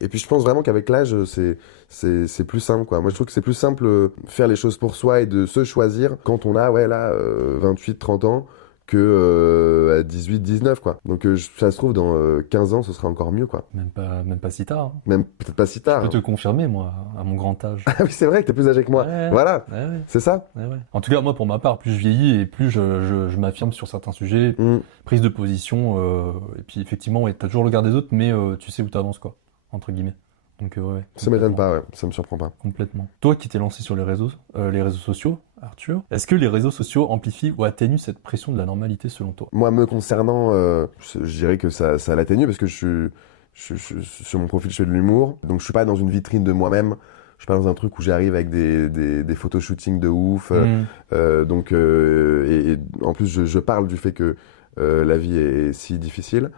Et puis je pense vraiment qu'avec l'âge, c'est plus simple, quoi. Moi, je trouve que c'est plus simple faire les choses pour soi et de se choisir quand on a, 28, 30 ans, que à 18, 19, quoi. Donc ça se trouve, dans 15 ans, ce sera encore mieux, quoi. Même pas si tard. Même peut-être pas si tard. Je peux te confirmer, moi, à mon grand âge. Ah oui, c'est vrai que t'es plus âgé que moi. Voilà, c'est ça. En tout cas, moi, pour ma part, plus je vieillis et plus je m'affirme sur certains sujets, prise de position, et puis effectivement, t'as toujours le regard des autres, mais tu sais où t'avances, quoi, entre guillemets. Donc ça m'étonne pas, ça me surprend pas. Complètement. Toi qui t'es lancé sur les réseaux sociaux, Arthur, est-ce que les réseaux sociaux amplifient ou atténuent cette pression de la normalité selon toi? Moi, me concernant, je dirais que ça l'atténue, parce que sur mon profil, je fais de l'humour, donc je suis pas dans une vitrine de moi-même. Je suis pas dans un truc où j'arrive avec des photoshootings de ouf. Donc et en plus, je parle du fait que la vie est si difficile.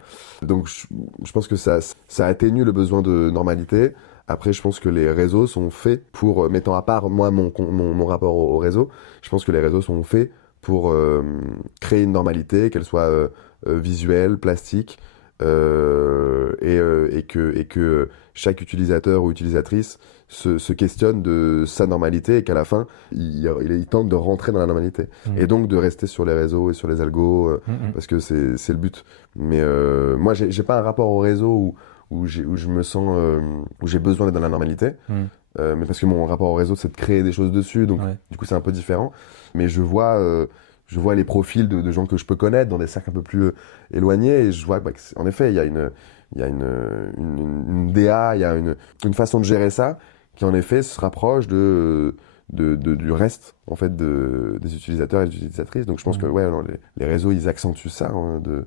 Donc je pense que ça atténue le besoin de normalité. Après, je pense que les réseaux sont faits pour, mettant à part moi mon rapport au réseau, je pense que les réseaux sont faits pour créer une normalité, qu'elle soit visuelle, plastique, et que chaque utilisateur ou utilisatrice se questionne de sa normalité et qu'à la fin, il tente de rentrer dans la normalité. Et donc de rester sur les réseaux et sur les algos, parce que c'est le but. Mais moi, j'ai pas un rapport au réseau où je me sens, où j'ai besoin d'être dans la normalité. Mais parce que mon rapport au réseau, c'est de créer des choses dessus, donc du coup, c'est un peu différent. Mais je vois les profils de gens que je peux connaître dans des cercles un peu plus éloignés, et je vois qu'en effet, il y a une DA, il y a une façon de gérer ça qui en effet se rapproche du reste en fait des utilisateurs et des utilisatrices. Donc je pense que les réseaux, ils accentuent ça, de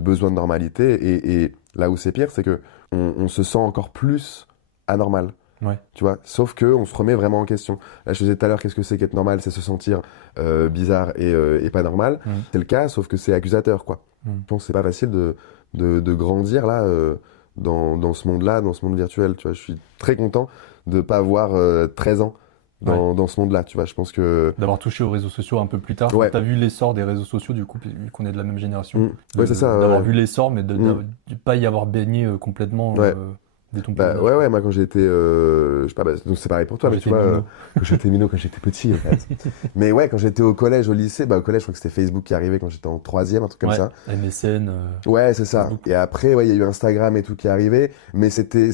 besoin de normalité, et là où c'est pire, c'est que on se sent encore plus anormal. Tu vois, sauf que on se remet vraiment en question. Là, je disais tout à l'heure, qu'est-ce que c'est qu'être normal? C'est se sentir bizarre et pas normal. C'est le cas, sauf que c'est accusateur, quoi. Je pense que c'est pas facile de grandir là dans ce monde-là, dans ce monde virtuel. Tu vois, je suis très content de pas avoir 13 ans dans ce monde-là. Tu vois, je pense que d'avoir touché aux réseaux sociaux un peu plus tard. T'as vu l'essor des réseaux sociaux, du coup, vu qu'on est de la même génération. Ouais, c'est ça. D'avoir vu l'essor, mais de pas y avoir baigné complètement. Moi quand j'étais je sais pas, donc c'est pareil pour toi, mais tu vois, quand j'étais minot, quand j'étais petit en fait. Mais ouais, quand j'étais au collège, au lycée, au collège je crois que c'était Facebook qui arrivait quand j'étais en 3e, un truc comme ça. MSN. Ouais, c'est ça. Et après il y a eu Instagram et tout qui est arrivé, mais c'était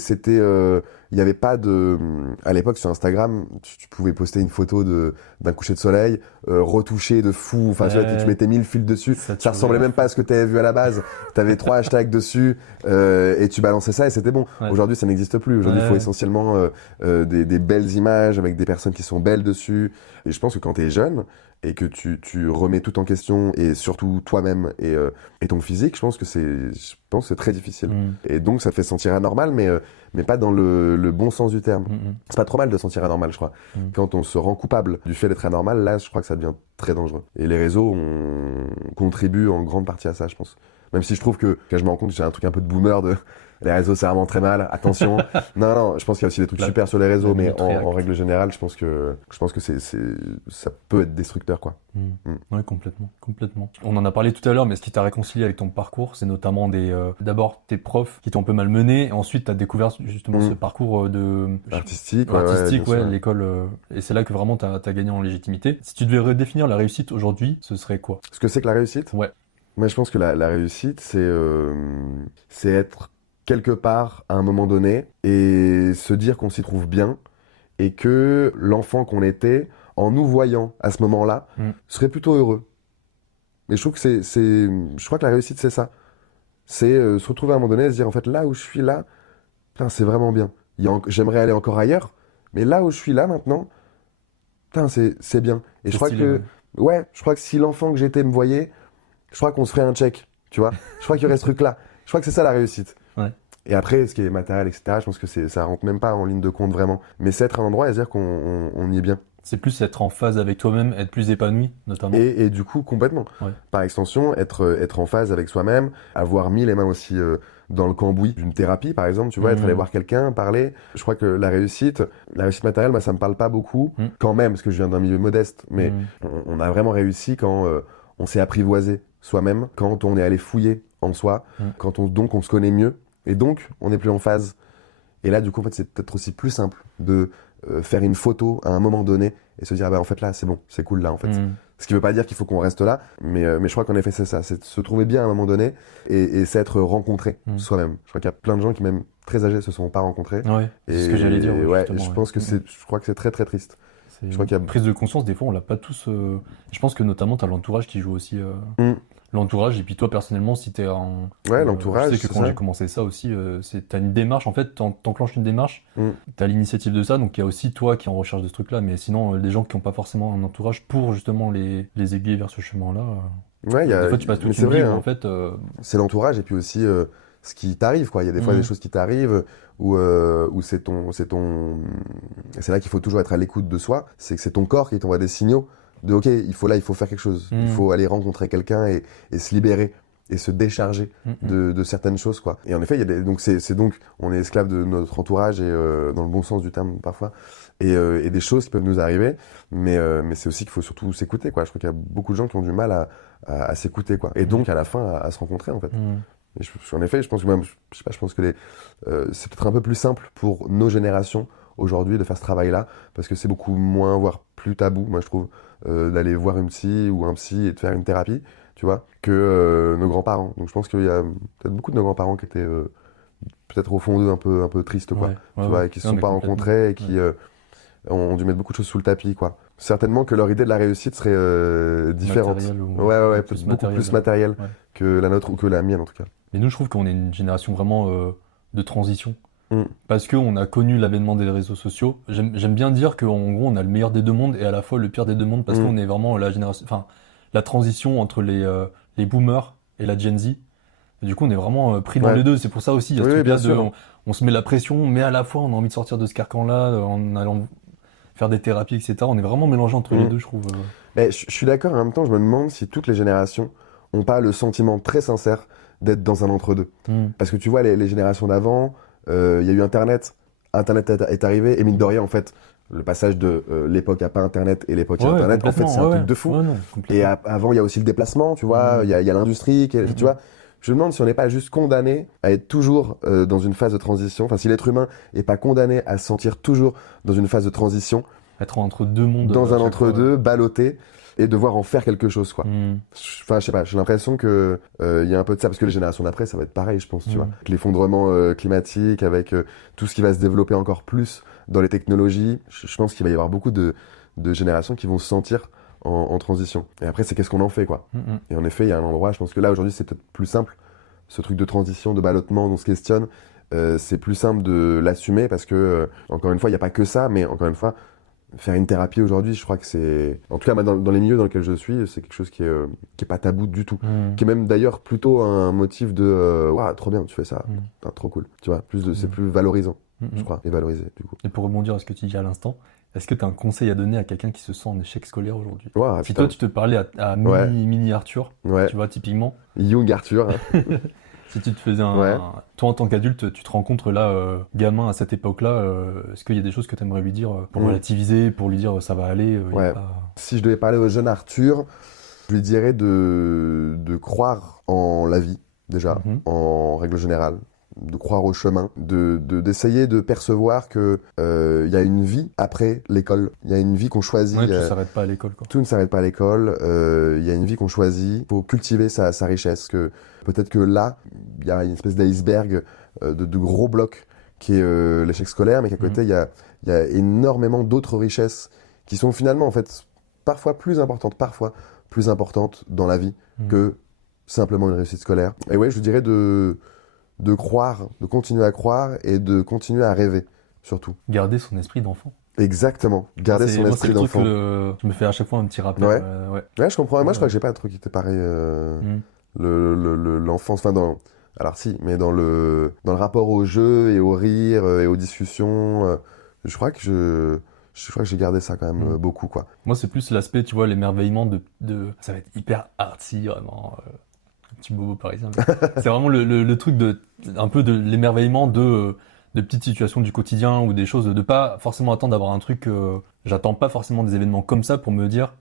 il y avait pas de à l'époque sur Instagram, tu pouvais poster une photo d'un coucher de soleil retouché de fou, enfin tu mettais 1000 fils dessus, ça ressemblait même pas à ce que tu avais vu à la base. Tu avais 3 hashtags dessus et tu balançais ça et c'était bon. Aujourd'hui, ça n'existe plus. Aujourd'hui, il faut essentiellement des belles images avec des personnes qui sont belles dessus. Et je pense que quand tu es jeune et que tu remets tout en question, et surtout toi-même et ton physique, je pense que c'est très difficile. Et donc, ça te fait sentir anormal, mais pas dans le bon sens du terme. C'est pas trop mal de se sentir anormal, je crois. Quand on se rend coupable du fait d'être anormal, là, je crois que ça devient très dangereux. Et les réseaux contribuent en grande partie à ça, je pense. Même si je trouve que je me rends compte que j'ai un truc un peu de boomer les réseaux, c'est vraiment très mal. Attention. non, je pense qu'il y a aussi des trucs super sur les réseaux, mais en règle générale, je pense que ça peut être destructeur, quoi. Oui, complètement. On en a parlé tout à l'heure, mais ce qui t'a réconcilié avec ton parcours, c'est notamment d'abord tes profs qui t'ont un peu malmené, et ensuite t'as découvert justement ce parcours artistique, l'école, et c'est là que vraiment t'as gagné en légitimité. Si tu devais redéfinir la réussite aujourd'hui, ce serait quoi? Ce que c'est que la réussite? Ouais. Moi, je pense que la réussite, c'est être quelque part à un moment donné et se dire qu'on s'y trouve bien et que l'enfant qu'on était, en nous voyant à ce moment-là, serait plutôt heureux. Mais je trouve que je crois que la réussite, c'est ça. C'est se retrouver à un moment donné et se dire, en fait, là où je suis là, putain, c'est vraiment bien. J'aimerais aller encore ailleurs, mais là où je suis là maintenant, putain, c'est bien. Et je crois je crois que si l'enfant que j'étais me voyait, je crois qu'on se ferait un check, tu vois. Je crois qu'il y aurait ce truc-là. Je crois que c'est ça la réussite. Et après, ce qui est matériel, etc., je pense que ça rentre même pas en ligne de compte vraiment. Mais c'est être à un endroit et se dire qu'on y est bien. C'est plus être en phase avec toi-même, être plus épanoui, notamment. Et du coup, complètement. Par extension, être en phase avec soi-même, avoir mis les mains aussi dans le cambouis d'une thérapie, par exemple, tu vois, être allé voir quelqu'un, parler. Je crois que la réussite matérielle, moi, ça me parle pas beaucoup, quand même, parce que je viens d'un milieu modeste. Mais on a vraiment réussi quand on s'est apprivoisé soi-même, quand on est allé fouiller en soi, quand on se connaît mieux. Et donc, on n'est plus en phase. Et là, du coup, en fait, c'est peut-être aussi plus simple de faire une photo à un moment donné et se dire, en fait, là, c'est bon, c'est cool, là, en fait. Ce qui veut pas dire qu'il faut qu'on reste là, mais je crois qu'en effet, c'est ça. C'est de se trouver bien à un moment donné et s'être rencontré soi-même. Je crois qu'il y a plein de gens qui, même très âgés, se sont pas rencontrés. C'est ce que j'allais dire. Je pense que je crois que c'est très, très triste. Je crois qu'il y a prise de conscience, des fois, on l'a pas tous. Je pense que notamment, tu as l'entourage qui joue aussi. L'entourage, et puis toi personnellement, si t'es en... l'entourage, je sais que quand j'ai commencé ça aussi, t'as une démarche, en fait, t'enclenches une démarche, t'as l'initiative de ça, donc il y a aussi toi qui es en recherche de ce truc-là, mais sinon, des gens qui n'ont pas forcément un entourage pour justement les aiguiller vers ce chemin-là, des fois tu passes toute une vie, en fait... C'est l'entourage, et puis aussi ce qui t'arrive, quoi. Il y a des fois des choses qui t'arrivent, où c'est là qu'il faut toujours être à l'écoute de soi, c'est que c'est ton corps qui t'envoie des signaux, de ok, il faut faire quelque chose, il faut aller rencontrer quelqu'un et se libérer et se décharger de certaines choses, quoi. Et en effet, donc on est esclave de notre entourage, et dans le bon sens du terme parfois, et des choses qui peuvent nous arriver, mais c'est aussi qu'il faut surtout s'écouter, quoi. Je crois qu'il y a beaucoup de gens qui ont du mal à s'écouter, quoi, et donc à la fin à se rencontrer, en fait. En effet, je pense que même, je sais pas, je pense que c'est peut-être un peu plus simple pour nos générations aujourd'hui de faire ce travail-là, parce que c'est beaucoup moins, voire plus tabou, moi je trouve, d'aller voir une psy ou un psy et de faire une thérapie, tu vois, que nos grands-parents. Donc je pense qu'il y a peut-être beaucoup de nos grands-parents qui étaient peut-être au fond d'eux un peu tristes, quoi, tu vois, et qui se sont pas rencontrés et qui ont dû mettre beaucoup de choses sous le tapis, quoi. Certainement que leur idée de la réussite serait différente. Ouais, beaucoup plus matérielle que la nôtre ou que la mienne en tout cas. Mais nous, je trouve qu'on est une génération vraiment de transition. Parce qu'on a connu l'avènement des réseaux sociaux. J'aime bien dire qu'en gros, on a le meilleur des deux mondes et à la fois le pire des deux mondes parce qu'on est vraiment la génération, enfin, la transition entre les boomers et la Gen Z. Et du coup, on est vraiment pris dans les deux. C'est pour ça aussi, il y a ce truc-là de, on se met la pression, mais à la fois, on a envie de sortir de ce carcan-là en allant faire des thérapies, etc. On est vraiment mélangé entre les deux, je trouve. Mais je suis d'accord, en même temps, je me demande si toutes les générations n'ont pas le sentiment très sincère d'être dans un entre-deux. Parce que tu vois, les générations d'avant, il y a eu Internet est arrivé, et mine de rien, en fait, le passage de l'époque à pas Internet et l'époque à Internet, en fait, c'est un truc de fou. Et avant, il y a aussi le déplacement, tu vois, il y a l'industrie, tu vois. Je me demande si on n'est pas juste condamné à être toujours dans une phase de transition, enfin si l'être humain n'est pas condamné à se sentir toujours dans une phase de transition. Être entre deux mondes. Dans un entre-deux, ballotté, et devoir en faire quelque chose, quoi. Enfin, je sais pas, j'ai l'impression que y a un peu de ça, parce que les générations d'après, ça va être pareil, je pense, tu vois. Avec l'effondrement climatique, avec tout ce qui va se développer encore plus dans les technologies, je pense qu'il va y avoir beaucoup de générations qui vont se sentir en transition. Et après, c'est qu'est-ce qu'on en fait, quoi. Et en effet, il y a un endroit, je pense que là, aujourd'hui, c'est peut-être plus simple, ce truc de transition, de ballottement, on se questionne, c'est plus simple de l'assumer, parce que, encore une fois, il n'y a pas que ça, mais encore une fois, faire une thérapie aujourd'hui, je crois que c'est... En tout cas, dans les milieux dans lesquels je suis, c'est quelque chose qui est pas tabou du tout. Qui est même d'ailleurs plutôt un motif de « Waouh, trop bien, tu fais ça. Trop cool. » Tu vois, c'est plus valorisant, je crois, et valorisé, du coup. Et pour rebondir à ce que tu dis à l'instant, est-ce que tu as un conseil à donner à quelqu'un qui se sent en échec scolaire aujourd'hui? Si toi, tu te parlais à mini Arthur, tu vois, typiquement. Young Arthur. Si tu te faisais toi, en tant qu'adulte, tu te rencontres là, gamin à cette époque-là, est-ce qu'il y a des choses que tu aimerais lui dire pour relativiser, pour lui dire ça va aller Si je devais parler au jeune Arthur, je lui dirais de croire en la vie, déjà, en règle générale. De croire au chemin, d'essayer de percevoir que y a une vie après l'école. Il y a une vie qu'on choisit. Tout ne s'arrête pas à l'école, quoi. Tout ne s'arrête pas à l'école. Il y a une vie qu'on choisit. Il faut cultiver sa richesse. Peut-être que là, il y a une espèce d'iceberg de gros blocs qui est l'échec scolaire, mais qu'à côté, il y a énormément d'autres richesses qui sont finalement, en fait, parfois plus importantes dans la vie que simplement une réussite scolaire. Et ouais, je vous dirais de croire, de continuer à croire et de continuer à rêver, surtout. Garder son esprit d'enfant. Exactement, garder son esprit d'enfant. Je me fais à chaque fois un petit rappel. Ouais, je comprends. Moi, je crois que j'ai pas un truc qui était pareil. L'enfance, enfin alors si, mais dans le rapport au jeu et au rire et aux discussions, je crois que j'ai gardé ça quand même beaucoup, quoi. Moi, c'est plus l'aspect, tu vois, l'émerveillement de... Ça va être hyper artsy, vraiment. Petit bobo parisien. C'est vraiment le truc un peu de l'émerveillement de petites situations du quotidien ou des choses, de pas forcément attendre d'avoir un truc. J'attends pas forcément des événements comme ça pour me dire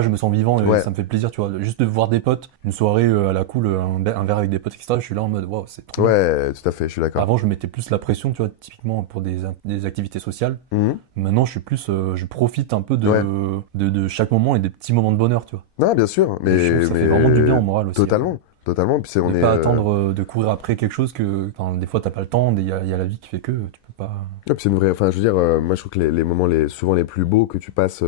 je me sens vivant et ça me fait plaisir, tu vois. Juste de voir des potes, une soirée à la cool, un verre avec des potes, etc. Je suis là en mode waouh, c'est trop bien. Ouais, tout à fait, je suis d'accord. Avant, je mettais plus la pression, tu vois, typiquement pour des activités sociales. Maintenant, je suis plus, je profite un peu de chaque moment et des petits moments de bonheur, tu vois. Non, bien sûr, mais ça fait vraiment du bien au moral aussi. Totalement. Puis on est pas attendre de courir après quelque chose que, des fois t'as pas le temps, il y a la vie qui fait que tu peux pas. Ouais, puis c'est une vraie, enfin je veux dire, moi je trouve que les moments souvent les plus beaux que tu passes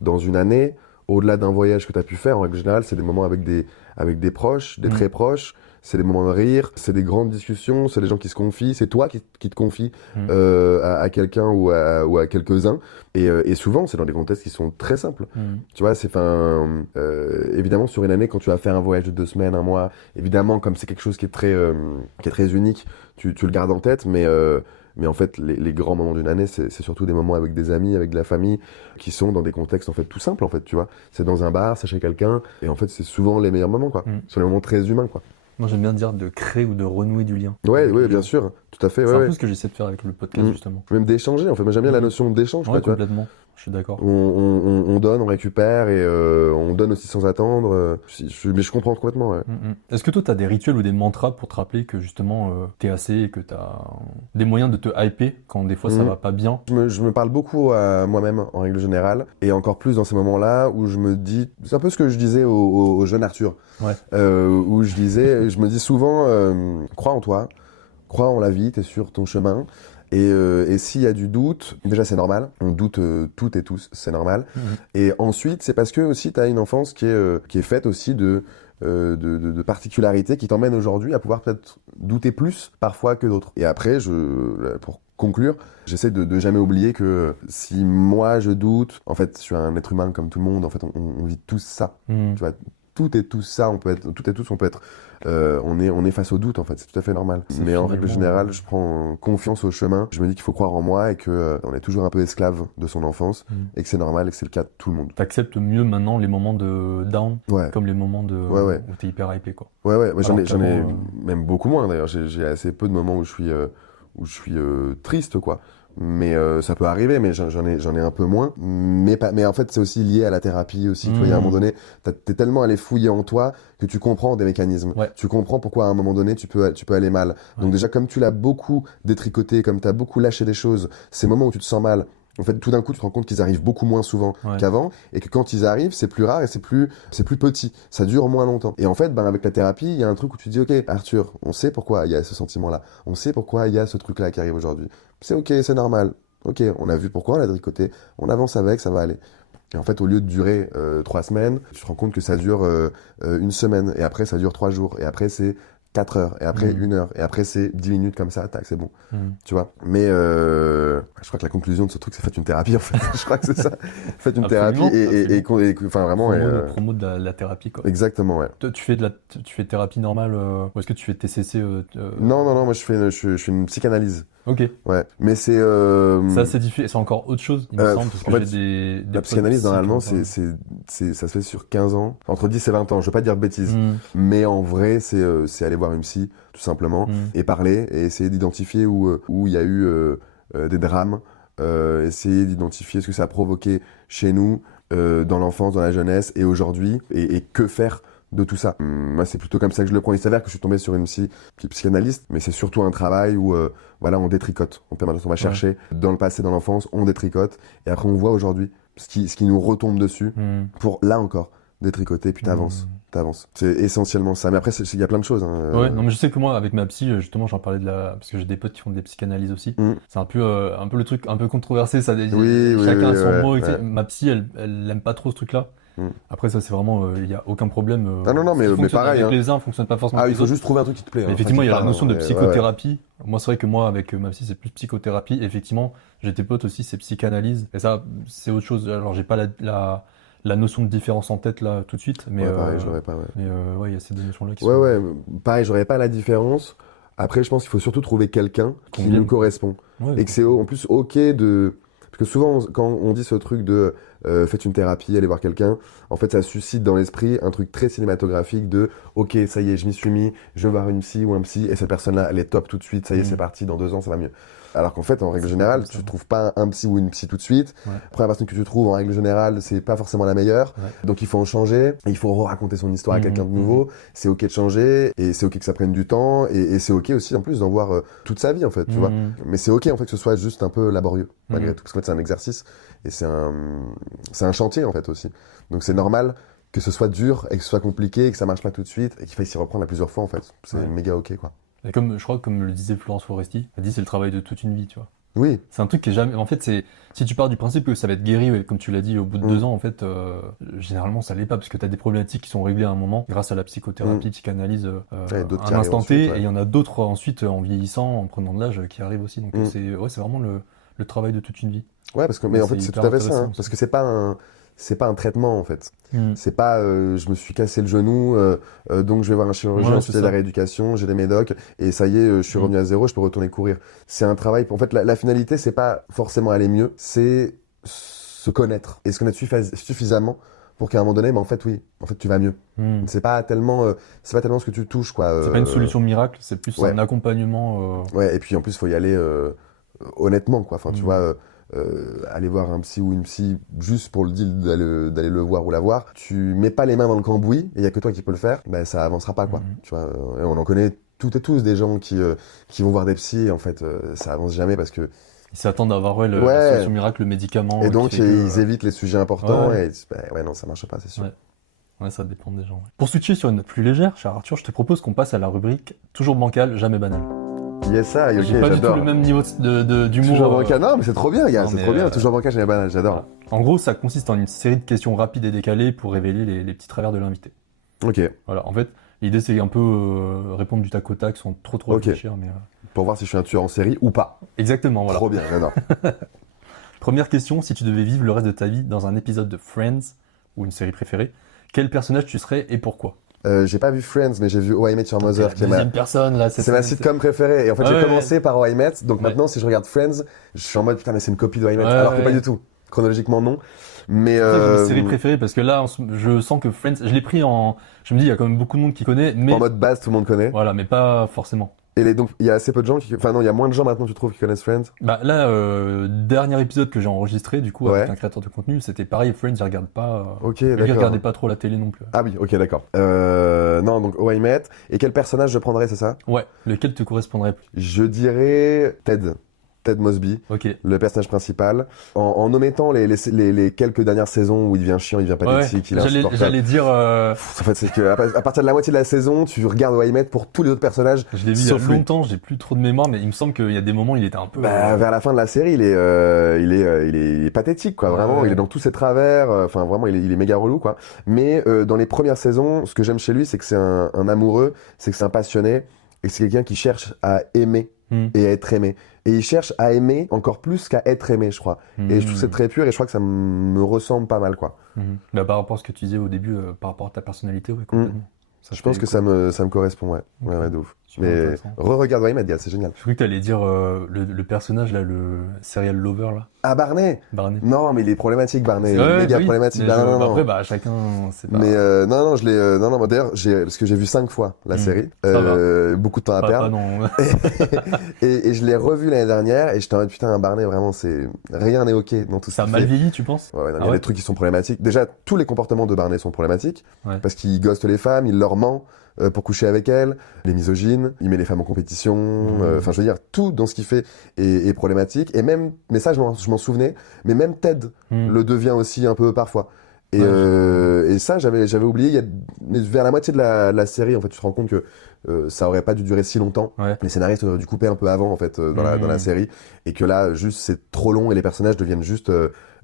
dans une année, au-delà d'un voyage que tu as pu faire, en règle générale, c'est des moments avec des proches, des très proches. C'est des moments de rire, c'est des grandes discussions, c'est des gens qui se confient, c'est toi qui te confies à quelqu'un ou à quelques-uns. Et souvent, c'est dans des contextes qui sont très simples. Tu vois, évidemment, sur une année, quand tu vas faire un voyage de 2 semaines, 1 mois, évidemment, comme c'est quelque chose qui est très unique, tu le gardes en tête, mais en fait, les grands moments d'une année, c'est surtout des moments avec des amis, avec de la famille, qui sont dans des contextes en fait tout simples, en fait, tu vois. C'est dans un bar, c'est chez quelqu'un, et en fait, c'est souvent les meilleurs moments, quoi. Ce sont les moments très humains, quoi. Moi, j'aime bien dire de créer ou de renouer du lien. Ouais, bien sûr, tout à fait. C'est un peu ce que j'essaie de faire avec le podcast, justement. Même d'échanger, en fait. Moi, j'aime bien la notion d'échange, quoi, tu complètement. Je suis d'accord. On donne, on récupère et on donne aussi sans attendre. Mais je comprends complètement. Ouais. Est-ce que toi, tu as des rituels ou des mantras pour te rappeler que justement, t'es assez et que tu as des moyens de te hyper quand des fois ça va pas bien? Je me parle beaucoup à moi-même en règle générale et encore plus dans ces moments-là où je me dis, c'est un peu ce que je disais au jeune Arthur, où je me dis souvent, crois en toi, crois en la vie, t'es sur ton chemin. Et s'il y a du doute, déjà c'est normal, on doute toutes et tous, c'est normal. Et ensuite, c'est parce que aussi tu as une enfance qui est faite aussi de particularités qui t'emmènent aujourd'hui à pouvoir peut-être douter plus parfois que d'autres. Et après, pour conclure, j'essaie de jamais oublier que si moi je doute, en fait je suis un être humain comme tout le monde, en fait on vit tous ça. Tu vois, tout et tous ça, on peut être on est face au doute en fait, c'est tout à fait normal. Mais en règle générale, je prends confiance au chemin. Je me dis qu'il faut croire en moi et que on est toujours un peu esclave de son enfance et que c'est normal et que c'est le cas de tout le monde. T'acceptes mieux maintenant les moments de down comme les moments où t'es hyper hypé quoi. Ouais, j'en ai même beaucoup moins d'ailleurs. J'ai assez peu de moments où je suis triste quoi. Mais ça peut arriver, mais j'en ai un peu moins. Mais en fait, c'est aussi lié à la thérapie aussi. Tu vois, il y a un moment donné, t'es tellement allé fouiller en toi que tu comprends des mécanismes. Tu comprends pourquoi à un moment donné, tu peux aller mal. Donc déjà, comme tu l'as beaucoup détricoté, comme tu as beaucoup lâché des choses, ces moments où tu te sens mal, en fait, tout d'un coup, tu te rends compte qu'ils arrivent beaucoup moins souvent qu'avant, et que quand ils arrivent, c'est plus rare et c'est plus petit. Ça dure moins longtemps. Et en fait, avec la thérapie, il y a un truc où tu te dis, ok, Arthur, on sait pourquoi il y a ce sentiment-là. On sait pourquoi il y a ce truc-là qui arrive aujourd'hui. C'est ok, c'est normal. Ok, on a vu pourquoi on l'a tricoté. On avance avec, ça va aller. Et en fait, au lieu de durer 3 semaines, tu te rends compte que ça dure 1 semaine. Et après, ça dure 3 jours. Et après, c'est 4 heures, et après 1 heure, et après c'est 10 minutes comme ça, tac, c'est bon. Tu vois. Mais je crois que la conclusion de ce truc, c'est faites une thérapie en fait. Je crois que c'est ça. Faites une thérapie et enfin vraiment. Promo de la thérapie quoi. Exactement, ouais. Toi, tu fais thérapie normale ou est-ce que tu fais TCC Non, moi je fais une psychanalyse. Ok. Ouais, mais c'est. Ça, c'est difficile. C'est encore autre chose, il me semble, parce que en fait, j'ai la psychanalyse, normalement, ça se fait sur 15 ans, entre 10 et 20 ans. Je veux pas dire de bêtises, mais en vrai, c'est aller voir une psy, tout simplement, et parler, et essayer d'identifier où il y a eu des drames, essayer d'identifier ce que ça a provoqué chez nous, dans l'enfance, dans la jeunesse, et aujourd'hui, et que faire de tout ça. Moi, c'est plutôt comme ça que je le prends. Il s'avère que je suis tombé sur une psychanalyste, mais c'est surtout un travail où on détricote. En permanence, on va chercher dans le passé, dans l'enfance, on détricote, et après on voit aujourd'hui ce qui nous retombe dessus pour, là encore, détricoter, puis t'avances. C'est essentiellement ça. Mais après, il y a plein de choses. Ouais, non, mais je sais que moi, avec ma psy, justement, j'en parlais parce que j'ai des potes qui font des psychanalyses aussi. C'est un peu le truc un peu controversé, ça. Chacun a son mot. Ouais. Ma psy, elle aime pas trop ce truc-là. Après ça c'est vraiment il y a aucun problème non mais pareil avec les uns fonctionne pas forcément il faut juste trouver un truc qui te plaît effectivement il y a la notion de psychothérapie. Moi c'est vrai que moi avec ma psy c'est plus psychothérapie. Effectivement j'ai des potes aussi c'est psychanalyse et ça c'est autre chose. Alors j'ai pas la notion de différence en tête là tout de suite mais pareil j'aurais pas mais il y a ces deux notions là qui sont pareil j'aurais pas la différence. Après je pense qu'il faut surtout trouver quelqu'un qui nous correspond et que c'est en plus ok de. Parce que souvent, quand on dit ce truc de faites une thérapie, allez voir quelqu'un, en fait, ça suscite dans l'esprit un truc très cinématographique de ok, ça y est, je m'y suis mis, je vais voir une psy ou un psy, et cette personne-là, elle est top tout de suite, ça y est, c'est parti, dans 2 ans, ça va mieux. Alors qu'en fait, en règle générale, tu ne trouves pas un psy ou une psy tout de suite. La première personne que tu trouves, en règle générale, c'est pas forcément la meilleure. Donc il faut en changer, et il faut raconter son histoire à quelqu'un de nouveau. C'est ok de changer, et c'est ok que ça prenne du temps, et c'est ok aussi en plus d'en voir toute sa vie en fait, tu vois. Mais c'est ok en fait que ce soit juste un peu laborieux, malgré tout, parce qu'en fait c'est un exercice, et c'est un chantier en fait aussi. Donc c'est normal que ce soit dur, et que ce soit compliqué, et que ça marche pas tout de suite, et qu'il faille s'y reprendre à plusieurs fois en fait. C'est méga ok quoi. Et je crois que comme le disait Florence Foresti, elle dit c'est le travail de toute une vie, tu vois. Oui. C'est un truc qui est jamais. En fait, si tu pars du principe que ça va être guéri, comme tu l'as dit, au bout de 2 ans, en fait, généralement ça l'est pas parce que t'as des problématiques qui sont réglées à un moment grâce à la psychothérapie, psychanalyse, à un instant T, et il y en a d'autres ensuite en vieillissant, en prenant de l'âge, qui arrivent aussi. Donc c'est vraiment le travail de toute une vie. Ouais, parce que mais en fait c'est tout à fait ça, parce que c'est pas un traitement en fait. C'est pas je me suis cassé le genou donc je vais voir un chirurgien, ensuite la rééducation, j'ai des médocs et ça y est je suis revenu à zéro, je peux retourner courir. C'est un travail, en fait la finalité c'est pas forcément aller mieux, c'est se connaître et se connaître suffisamment pour qu'à un moment donné en fait tu vas mieux. C'est pas tellement ce que tu touches quoi. C'est pas une solution miracle, c'est plus un accompagnement Ouais, et puis en plus faut y aller honnêtement quoi. Enfin tu vois aller voir un psy ou une psy juste pour le deal d'aller le voir ou la voir, tu mets pas les mains dans le cambouis et il y a que toi qui peux le faire, ben ça avancera pas quoi. Tu vois, et on en connaît toutes et tous des gens qui vont voir des psys et en fait ça avance jamais parce que ils s'attendent à avoir la solution miracle, le médicament. Et donc ils évitent les sujets importants et non ça marche pas, c'est sûr. Ouais, ça dépend des gens. Pour switcher sur une note plus légère, cher Arthur, je te propose qu'on passe à la rubrique toujours bancal, jamais banal. Yes, ça, ok, j'ai pas du tout le même niveau d'humour. Toujours bancal, non, mais c'est trop bien, gars, c'est trop bien. Toujours bancal, jamais banal, j'adore. Voilà. En gros, ça consiste en une série de questions rapides et décalées pour révéler les petits travers de l'invité. Ok. Voilà, en fait, l'idée c'est un peu répondre du tac au tac sans trop réfléchir. Mais, pour voir si je suis un tueur en série ou pas. Exactement, voilà. Trop bien, j'adore. Première question, si tu devais vivre le reste de ta vie dans un épisode de Friends ou une série préférée, quel personnage tu serais et pourquoi? J'ai pas vu Friends, mais j'ai vu How I Met Your Mother, qui est c'est ma sitcom préférée. Et en fait, j'ai commencé par How I Met, donc maintenant, si je regarde Friends, je suis en mode putain, mais c'est une copie de How I Met, alors que pas du tout. Chronologiquement, non. Mais c'est une série préférée parce que là, je sens que Friends, je l'ai pris je me dis, il y a quand même beaucoup de monde qui connaît, mais en mode base, tout le monde connaît. Voilà, mais pas forcément. Et donc, il y a assez peu de gens enfin non, il y a moins de gens maintenant, tu trouves, qui connaissent Friends? Bah là, dernier épisode que j'ai enregistré, du coup, avec un créateur de contenu, c'était pareil, Friends, je regarde pas. Ok, d'accord. Je regardais pas trop la télé non plus. Ah oui, ok, d'accord. Non, donc How I Met. Et quel personnage je prendrais, c'est ça? Ouais, lequel te correspondrait plus? Je dirais Ted Mosby, le personnage principal, en omettant les quelques dernières saisons où il devient chiant, il devient pathétique, il est insupportable. J'allais dire... En fait, c'est que à partir de la moitié de la saison, tu regardes How I Met pour tous les autres personnages. Je l'ai vu il y a longtemps, j'ai plus trop de mémoire, mais il me semble qu'il y a des moments où il était un peu... vers la fin de la série, il est pathétique, quoi. Vraiment, il est dans tous ses travers. Enfin, vraiment, il est méga relou, quoi. Mais dans les premières saisons, ce que j'aime chez lui, c'est que c'est un amoureux, c'est que c'est un passionné, et c'est quelqu'un qui cherche à aimer et à être aimé. Et il cherche à aimer encore plus qu'à être aimé, je crois. Et je trouve que c'est très pur et je crois que ça me ressemble pas mal, quoi. Bah, par rapport à ce que tu disais au début, par rapport à ta personnalité, ouais, complètement. Je pense que ça me correspond, ouais. Ouais, de ouf. Mais re-regarde How I Met, c'est génial. Je crois que t'allais dire le personnage, là, le serial lover, là. Ah, Barney. Non, mais il est problématique, Barney. Il est méga problématique. Non. Après, bah, chacun, c'est pas... Mais non, je l'ai... Non, d'ailleurs, parce que j'ai vu 5 fois la série. Beaucoup de temps à perdre. Non. et je l'ai revu l'année dernière et j'étais en mode, putain, Barney, vraiment, rien n'est ok dans tout ça. Ça a mal vieilli, tu penses? Ouais, il y a des trucs qui sont problématiques. Déjà, tous les comportements de Barney sont problématiques. Parce qu'il ghoste les femmes, il leur ment pour coucher avec elles, les misogynes, il met les femmes en compétition, enfin je veux dire, tout dans ce qu'il fait est problématique, et même, mais ça je m'en souvenais, mais même Ted le devient aussi un peu parfois. Et ça j'avais oublié, mais vers la moitié de la série, en fait, tu te rends compte que ça aurait pas dû durer si longtemps. Les scénaristes auraient dû couper un peu avant, en fait, dans la série, et que là, juste, c'est trop long et les personnages deviennent juste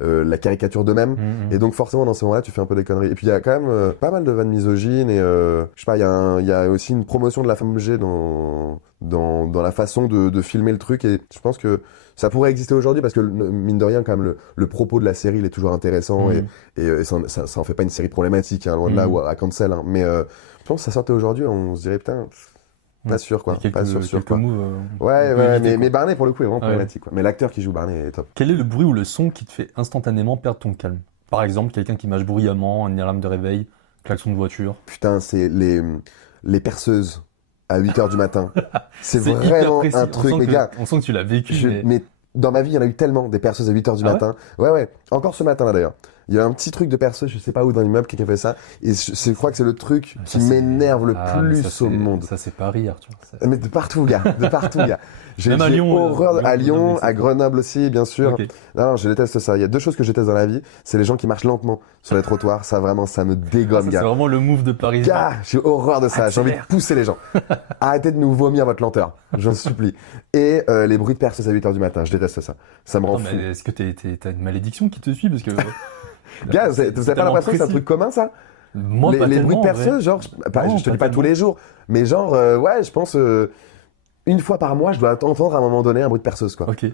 la caricature d'eux-mêmes. Et donc, forcément, dans ces moments-là, tu fais un peu des conneries. Et puis, il y a quand même pas mal de vannes misogynes et, je sais pas, il y a aussi une promotion de la femme obligée dans la façon de filmer le truc, et je pense que ça pourrait exister aujourd'hui parce que, mine de rien, quand même, le propos de la série, il est toujours intéressant et ça en fait pas une série problématique, hein, loin de là, ou à cancel, hein. Mais je pense que ça sortait aujourd'hui, on se dirait, putain, pas sûr, quoi. Pas sûr, quoi. Mais Barney, pour le coup, est vraiment problématique, quoi. Mais l'acteur qui joue Barney est top. Quel est le bruit ou le son qui te fait instantanément perdre ton calme? Par exemple, quelqu'un qui mâche bruyamment, une alarme de réveil, klaxon de voiture. Putain, c'est les perceuses à 8h du matin. C'est vraiment un truc, les gars. On sent que tu l'as vécu. Mais dans ma vie, il y en a eu tellement, des perceuses à 8h du matin. Ouais. Encore ce matin, là, d'ailleurs. Il y a un petit truc de perceuse, je sais pas où, dans l'immeuble, quelqu'un fait ça. Et je crois que c'est le truc qui m'énerve le plus au monde. Ça, c'est Paris, Arthur. Mais de partout, gars. J'ai à Lyon, horreur à Lyon, à Grenoble aussi, bien sûr. Okay. Non, je déteste ça. Il y a 2 choses que je déteste dans la vie. C'est les gens qui marchent lentement sur les trottoirs. Ça, vraiment, ça me dégomme, gars. C'est vraiment le move de Paris. Gars, j'ai horreur de ça. J'ai envie de pousser les gens. Arrêtez de nous vomir votre lenteur. J'en supplie. Et les bruits de perceuse à 8h du matin. Je déteste ça. Ça me rend fou. Mais est-ce que t'as une malédiction qui te suit? Parce que... Gars, vous avez pas l'impression que c'est un truc commun, ça? Moi, les bruits de perceuse, genre, je te dis pas tous les jours, mais genre, ouais, je pense, une fois par mois, je dois entendre à un moment donné un bruit de perceuse, quoi. Ok.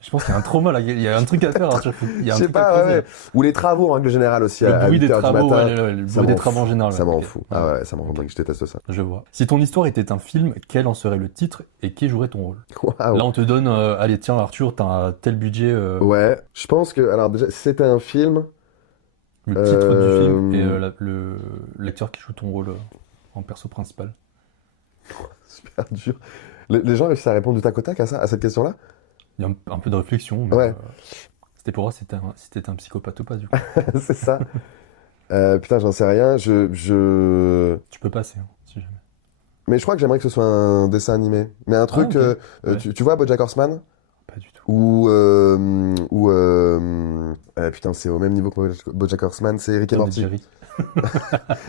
Je pense qu'il y a un trauma là, il y a un truc à faire. Je sais pas, ouais. Ou les travaux en règle générale aussi, à 8h du matin. Le bruit des travaux en général. Ça m'en fout. Ah ouais, ça m'en rend dingue, je déteste ça. Je vois. Si ton histoire était un film, quel en serait le titre et qui jouerait ton rôle? Wow. Là, on te donne, allez, tiens, Arthur, t'as tel budget. Ouais, je pense que, alors déjà, si c'était un film... Le titre du film et l'acteur qui joue ton rôle en perso principal. Super dur. Les gens réussissent à répondre du tac au tac à cette question-là? Il y a un peu de réflexion. Mais, ouais. C'était pour voir si t'étais un psychopathe ou pas, du coup. C'est ça. Putain, j'en sais rien. Tu peux passer, hein, si jamais. Mais je crois que j'aimerais que ce soit un dessin animé. Mais un truc, okay. Ouais. tu vois BoJack Horseman? Pas du tout. Putain, c'est au même niveau que BoJack Horseman, c'est Rick et Tom Morty. Jerry.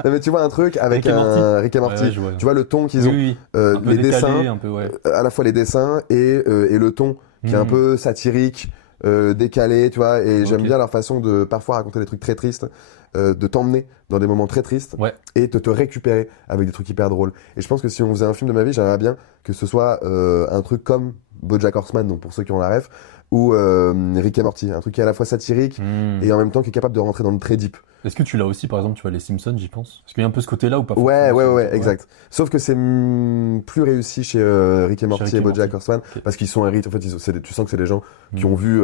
Non, mais tu vois un truc avec Rick et Morty. Ouais, tu vois le ton qu'ils ont, oui. Un peu les décalé, dessins, un peu, ouais. à la fois les dessins et le ton qui est un peu satirique, décalé, tu vois. Et j'aime bien leur façon de parfois raconter des trucs très tristes, de t'emmener dans des moments très tristes et de te récupérer avec des trucs hyper drôles. Et je pense que si on faisait un film de ma vie, j'aimerais bien que ce soit un truc comme BoJack Horseman, donc pour ceux qui ont la ref, ou Rick et Morty, un truc qui est à la fois satirique et en même temps qui est capable de rentrer dans le très deep. Est-ce que tu l'as aussi, par exemple, tu vois, les Simpsons, j'y pense? Est-ce qu'il y a un peu ce côté-là ou pas? Ouais, exact. Sauf que c'est plus réussi chez Rick et Morty et BoJack Horseman, parce qu'ils sont en fait, tu sens que c'est des gens qui ont vu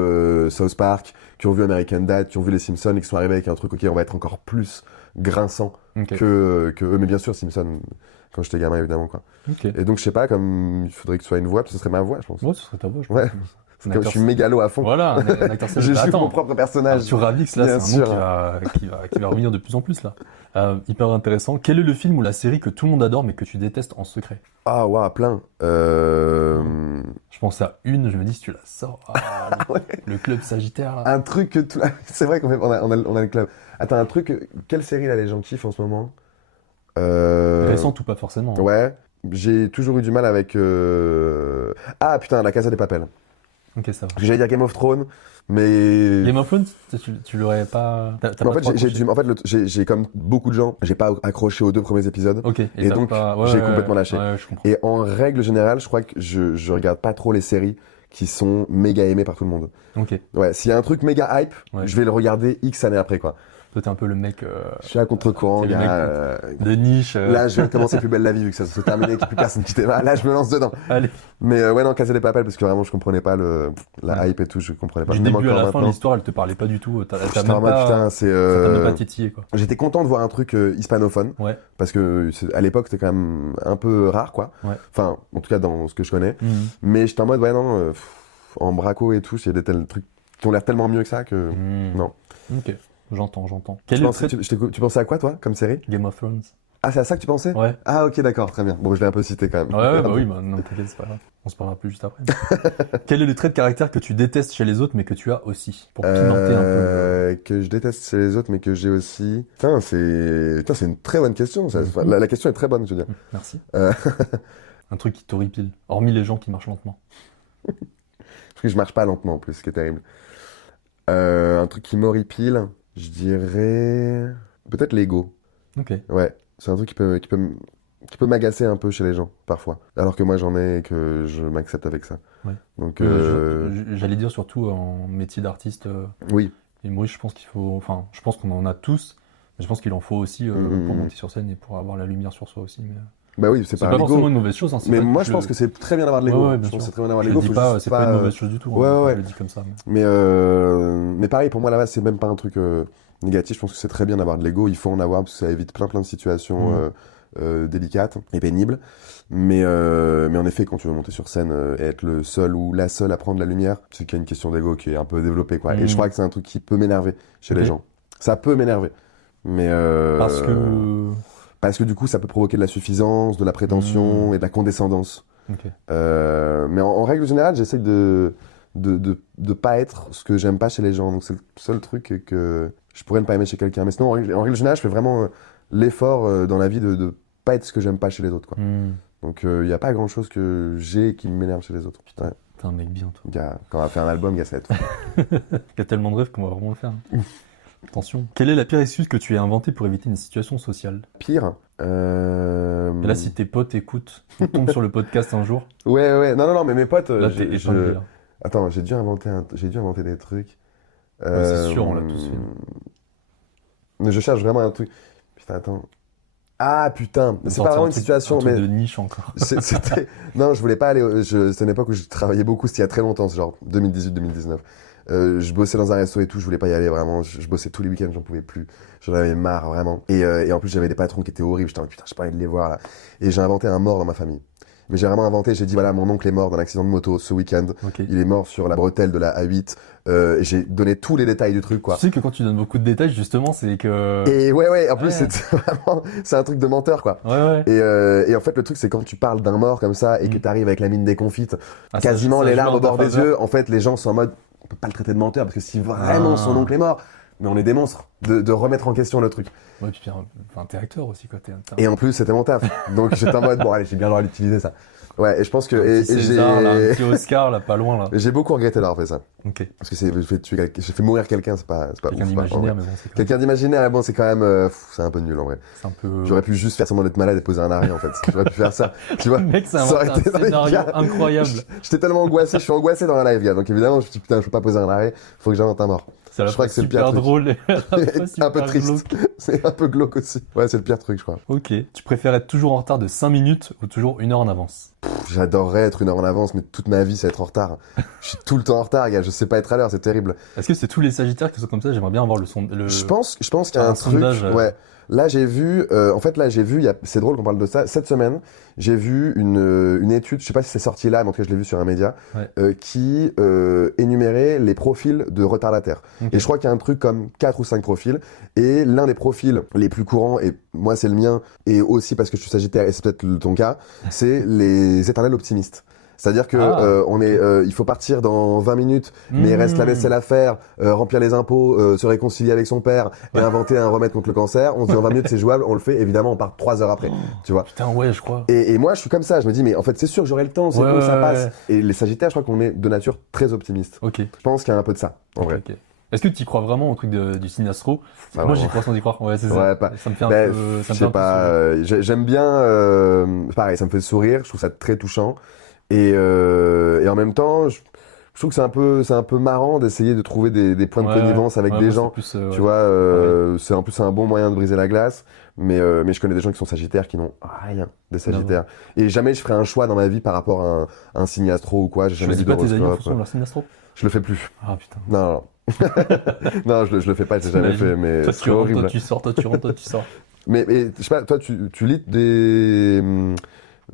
South Park, qui ont vu American Dad, qui ont vu les Simpsons et qui sont arrivés avec un truc, ok, on va être encore plus grinçant que eux. Mais bien sûr, Simpsons, quand j'étais gamin, évidemment, quoi. Et donc, je sais pas, comme il faudrait que ce soit une voix, parce que ce serait ma voix, je pense. Ouais, ce serait ta voix, je pense. Ouais. Comme je suis mégalo à fond. Voilà, un acteur je joue mon propre personnage. Arthur Ravix, là, c'est un nom qui va revenir de plus en plus, là. Hyper intéressant. Quel est le film ou la série que tout le monde adore mais que tu détestes en secret? Ah, waouh, plein. Je pense à une, je me dis, si tu la sors. Le club Sagittaire, là. Un truc que tout... C'est vrai qu'on a le club. Attends, un truc... Quelle série, là, les gens kiffent en ce moment? Récente ou pas forcément. Ouais. J'ai toujours eu du mal avec... Ah, putain, La Casa de Papel. Ok, ça va. J'allais dire Game of Thrones, mais... Game of Thrones, tu l'aurais pas... En fait, j'ai comme beaucoup de gens, j'ai pas accroché aux 2 premiers épisodes. Ok. Et donc, j'ai complètement lâché. Ouais, je comprends. Et en règle générale, je crois que je regarde pas trop les séries qui sont méga aimées par tout le monde. Ok. Ouais, s'il y a un truc méga hype, je vais le regarder X années après, quoi. Toi, t'es un peu le mec... Je suis à contre-courant, gars. De niche. Là, je viens de commencer Plus belle la vie, vu que ça se terminait, qu'il n'y a plus personne qui t'aime. Là, je me lance dedans. Allez. Mais ouais, non, Casa de Papel, parce que vraiment, je comprenais pas la hype et tout, je comprenais pas. Du début à la fin, l'histoire, elle te parlait pas du tout. Ça t'a même pas titillé, quoi. J'étais content de voir un truc hispanophone. Ouais. Parce que à l'époque, c'était quand même un peu rare, quoi. Ouais. Enfin, en tout cas, dans ce que je connais. Mais j'étais en mode, ouais, non, en braco et tout, il y a des tels trucs qui ont l'air tellement mieux que ça que. Non. Ok. J'entends. Tu pensais à quoi, toi, comme série? Game of Thrones. Ah, c'est à ça que tu pensais? Ouais. Ah, ok, d'accord, très bien. Bon, je l'ai un peu cité quand même. Ouais, bah oui, non, t'inquiète, c'est pas grave. On se parlera plus juste après. Quel est le trait de caractère que tu détestes chez les autres, mais que tu as aussi? Pour pimenter un peu. Que je déteste chez les autres, mais que j'ai aussi. Putain, c'est une très bonne question. Ça. La question est très bonne, je veux dire. Merci. Un truc qui t'horripile, hormis les gens qui marchent lentement. Parce que je marche pas lentement, en plus, ce qui est terrible. Un truc qui m'horripile, je dirais peut-être l'ego. Ok. Ouais, c'est un truc qui peut m'agacer un peu chez les gens, parfois. Alors que moi, j'en ai et que je m'accepte avec ça. Ouais. Donc, j'allais dire surtout en métier d'artiste. Oui. Et moi, je pense qu'il faut... Enfin, je pense qu'on en a tous, mais je pense qu'il en faut aussi pour monter sur scène et pour avoir la lumière sur soi aussi. Mais... Bah oui, c'est pas forcément une mauvaise chose. Hein, mais moi, je pense que c'est très bien d'avoir de l'ego. Je pense que c'est très bien d'avoir de l'ego. Je dis pas, c'est pas une mauvaise chose du tout. Ouais. Je le dis comme ça. Mais pareil, pour moi, là-bas, c'est même pas un truc négatif. Je pense que c'est très bien d'avoir de l'ego. Il faut en avoir parce que ça évite plein de situations délicates et pénibles. Mais en effet, quand tu veux monter sur scène et être le seul ou la seule à prendre la lumière, c'est qu'il y a une question d'ego qui est un peu développée, quoi. Et je crois que c'est un truc qui peut m'énerver chez les gens. Ça peut m'énerver. Mais parce que du coup, ça peut provoquer de la suffisance, de la prétention et de la condescendance. Okay. Mais en règle générale, j'essaie de pas être ce que j'aime pas chez les gens. Donc c'est le seul truc que je pourrais ne pas aimer chez quelqu'un. Mais sinon, en règle générale, je fais vraiment l'effort dans la vie de pas être ce que j'aime pas chez les autres, quoi. Donc il n'y a pas grand chose que j'ai qui m'énerve chez les autres. Putain, t'es un mec bien, toi. Quand on va faire un album, ça va être... Il y a tellement de rêves qu'on va vraiment le faire. Attention. Quelle est la pire excuse que tu aies inventée pour éviter une situation sociale? Pire Là, si tes potes écoutent, ils tombent sur le podcast un jour. Ouais. Non, mais mes potes... Là, t'es épinglé, là. Attends, j'ai dû inventer des trucs. C'est sûr, on l'a tous fait. Mais je cherche vraiment un truc. Putain, attends. Ah putain, c'est pas vraiment une situation, mais... de niche encore. C'était... Non, je voulais pas aller... C'était une époque où je travaillais beaucoup, c'était il y a très longtemps, c'est genre 2018-2019. Je bossais dans un resto et tout, je voulais pas y aller vraiment. Je bossais tous les week-ends, j'en pouvais plus. J'en avais marre vraiment. Et en plus, j'avais des patrons qui étaient horribles. J'étais putain, j'ai pas envie de les voir là. Et j'ai inventé un mort dans ma famille. mais j'ai vraiment inventé. J'ai dit voilà, mon oncle est mort d'un accident de moto ce week-end. Okay. Il est mort sur la bretelle de la A8. Et j'ai donné tous les détails du truc, quoi. Tu sais que quand tu donnes beaucoup de détails, justement, c'est que... Et ouais, en plus, c'est un truc de menteur, quoi. Ouais. Et en fait, le truc, c'est quand tu parles d'un mort comme ça et que t'arrives avec la mine déconfite, quasiment les larmes au bord des yeux, en fait, les gens sont en mode, on peut pas le traiter de menteur, parce que si vraiment son oncle est mort, mais on est des monstres de remettre en question le truc. Ouais, puis t'es acteur aussi, quoi. Et en plus, c'était mon taf. Donc j'étais en mode, bon, allez, j'ai bien le droit d'utiliser ça. Ouais, et je pense que... Et César, là, un petit Oscar, là, pas loin, là. J'ai beaucoup regretté d'avoir fait ça. Ok. Parce que j'ai fait mourir quelqu'un, c'est pas quelqu'un d'imaginaire, mais bon, c'est quelqu'un d'imaginaire, bon, c'est quand même... c'est un peu nul, en vrai. C'est un peu... J'aurais pu juste faire semblant d'être malade et poser un arrêt, en fait. J'aurais pu faire ça, tu vois. Le mec, c'est un scénario incroyable. J'étais tellement angoissé, je suis angoissé dans un live, gars. Donc évidemment, je me suis dit, putain, je peux pas poser un arrêt, faut que j'invente un mort. Je crois que c'est le pire truc. Drôle et un peu triste. C'est un peu glauque aussi. Ouais, c'est le pire truc, je crois. Ok. Tu préfères être toujours en retard de 5 minutes ou toujours 1 heure en avance? J'adorerais être 1 heure en avance, mais toute ma vie, c'est être en retard. Je suis tout le temps en retard, gars. Je sais pas être à l'heure, c'est terrible. Est-ce que c'est tous les Sagittaires qui sont comme ça? J'aimerais bien avoir Je pense qu'il y a un truc. Ouais. Là, j'ai vu, c'est drôle qu'on parle de ça. Cette semaine, j'ai vu une étude, je sais pas si c'est sorti là, mais en tout cas, je l'ai vu sur un média, qui énumérait les profils de retardataires. Okay. Et je crois qu'il y a un truc comme 4 ou 5 profils. Et l'un des profils les plus courants, et moi, c'est le mien, et aussi parce que je suis Sagittaire, et c'est peut-être ton cas, c'est les éternels optimistes. C'est-à-dire que il faut partir dans 20 minutes, mais il reste la vaisselle à faire, remplir les impôts, se réconcilier avec son père et inventer un remède contre le cancer. On se dit en 20 minutes c'est jouable, on le fait. Évidemment, on part 3 heures après. Tu vois. Putain, ouais, je crois. Et moi, je suis comme ça. Je me dis, mais en fait, c'est sûr que j'aurai le temps, c'est bon, ça passe. Et les Sagittaires, je crois qu'on est de nature très optimiste. Ok. Je pense qu'il y a un peu de ça, en vrai. Okay. Est-ce que tu y crois vraiment au truc du signe astro? Moi, j'y crois sans y croire. Ouais, c'est ça. Ouais, ça me fait un peu. Je sais pas. J'aime bien. Pareil, ça me fait sourire. Je trouve ça très touchant. Et en même temps, je trouve que c'est un peu marrant d'essayer de trouver des points de connivence avec des gens. Plus, tu vois, c'est en plus un bon moyen de briser la glace. Mais je connais des gens qui sont Sagittaires qui n'ont rien des Sagittaires. Et jamais je ferai un choix dans ma vie par rapport à un signe astro ou quoi. J'ai jamais dit d'horoscope. Tu choisis pas tes amis en fonction de leur signe astro? Je le fais plus. Ah putain. Non. Non, je le fais pas, j'ai jamais fait. Mais toi, tu rentres, toi, tu sors, toi, tu rentres, toi, tu sors. Mais je sais pas, toi, tu lis des...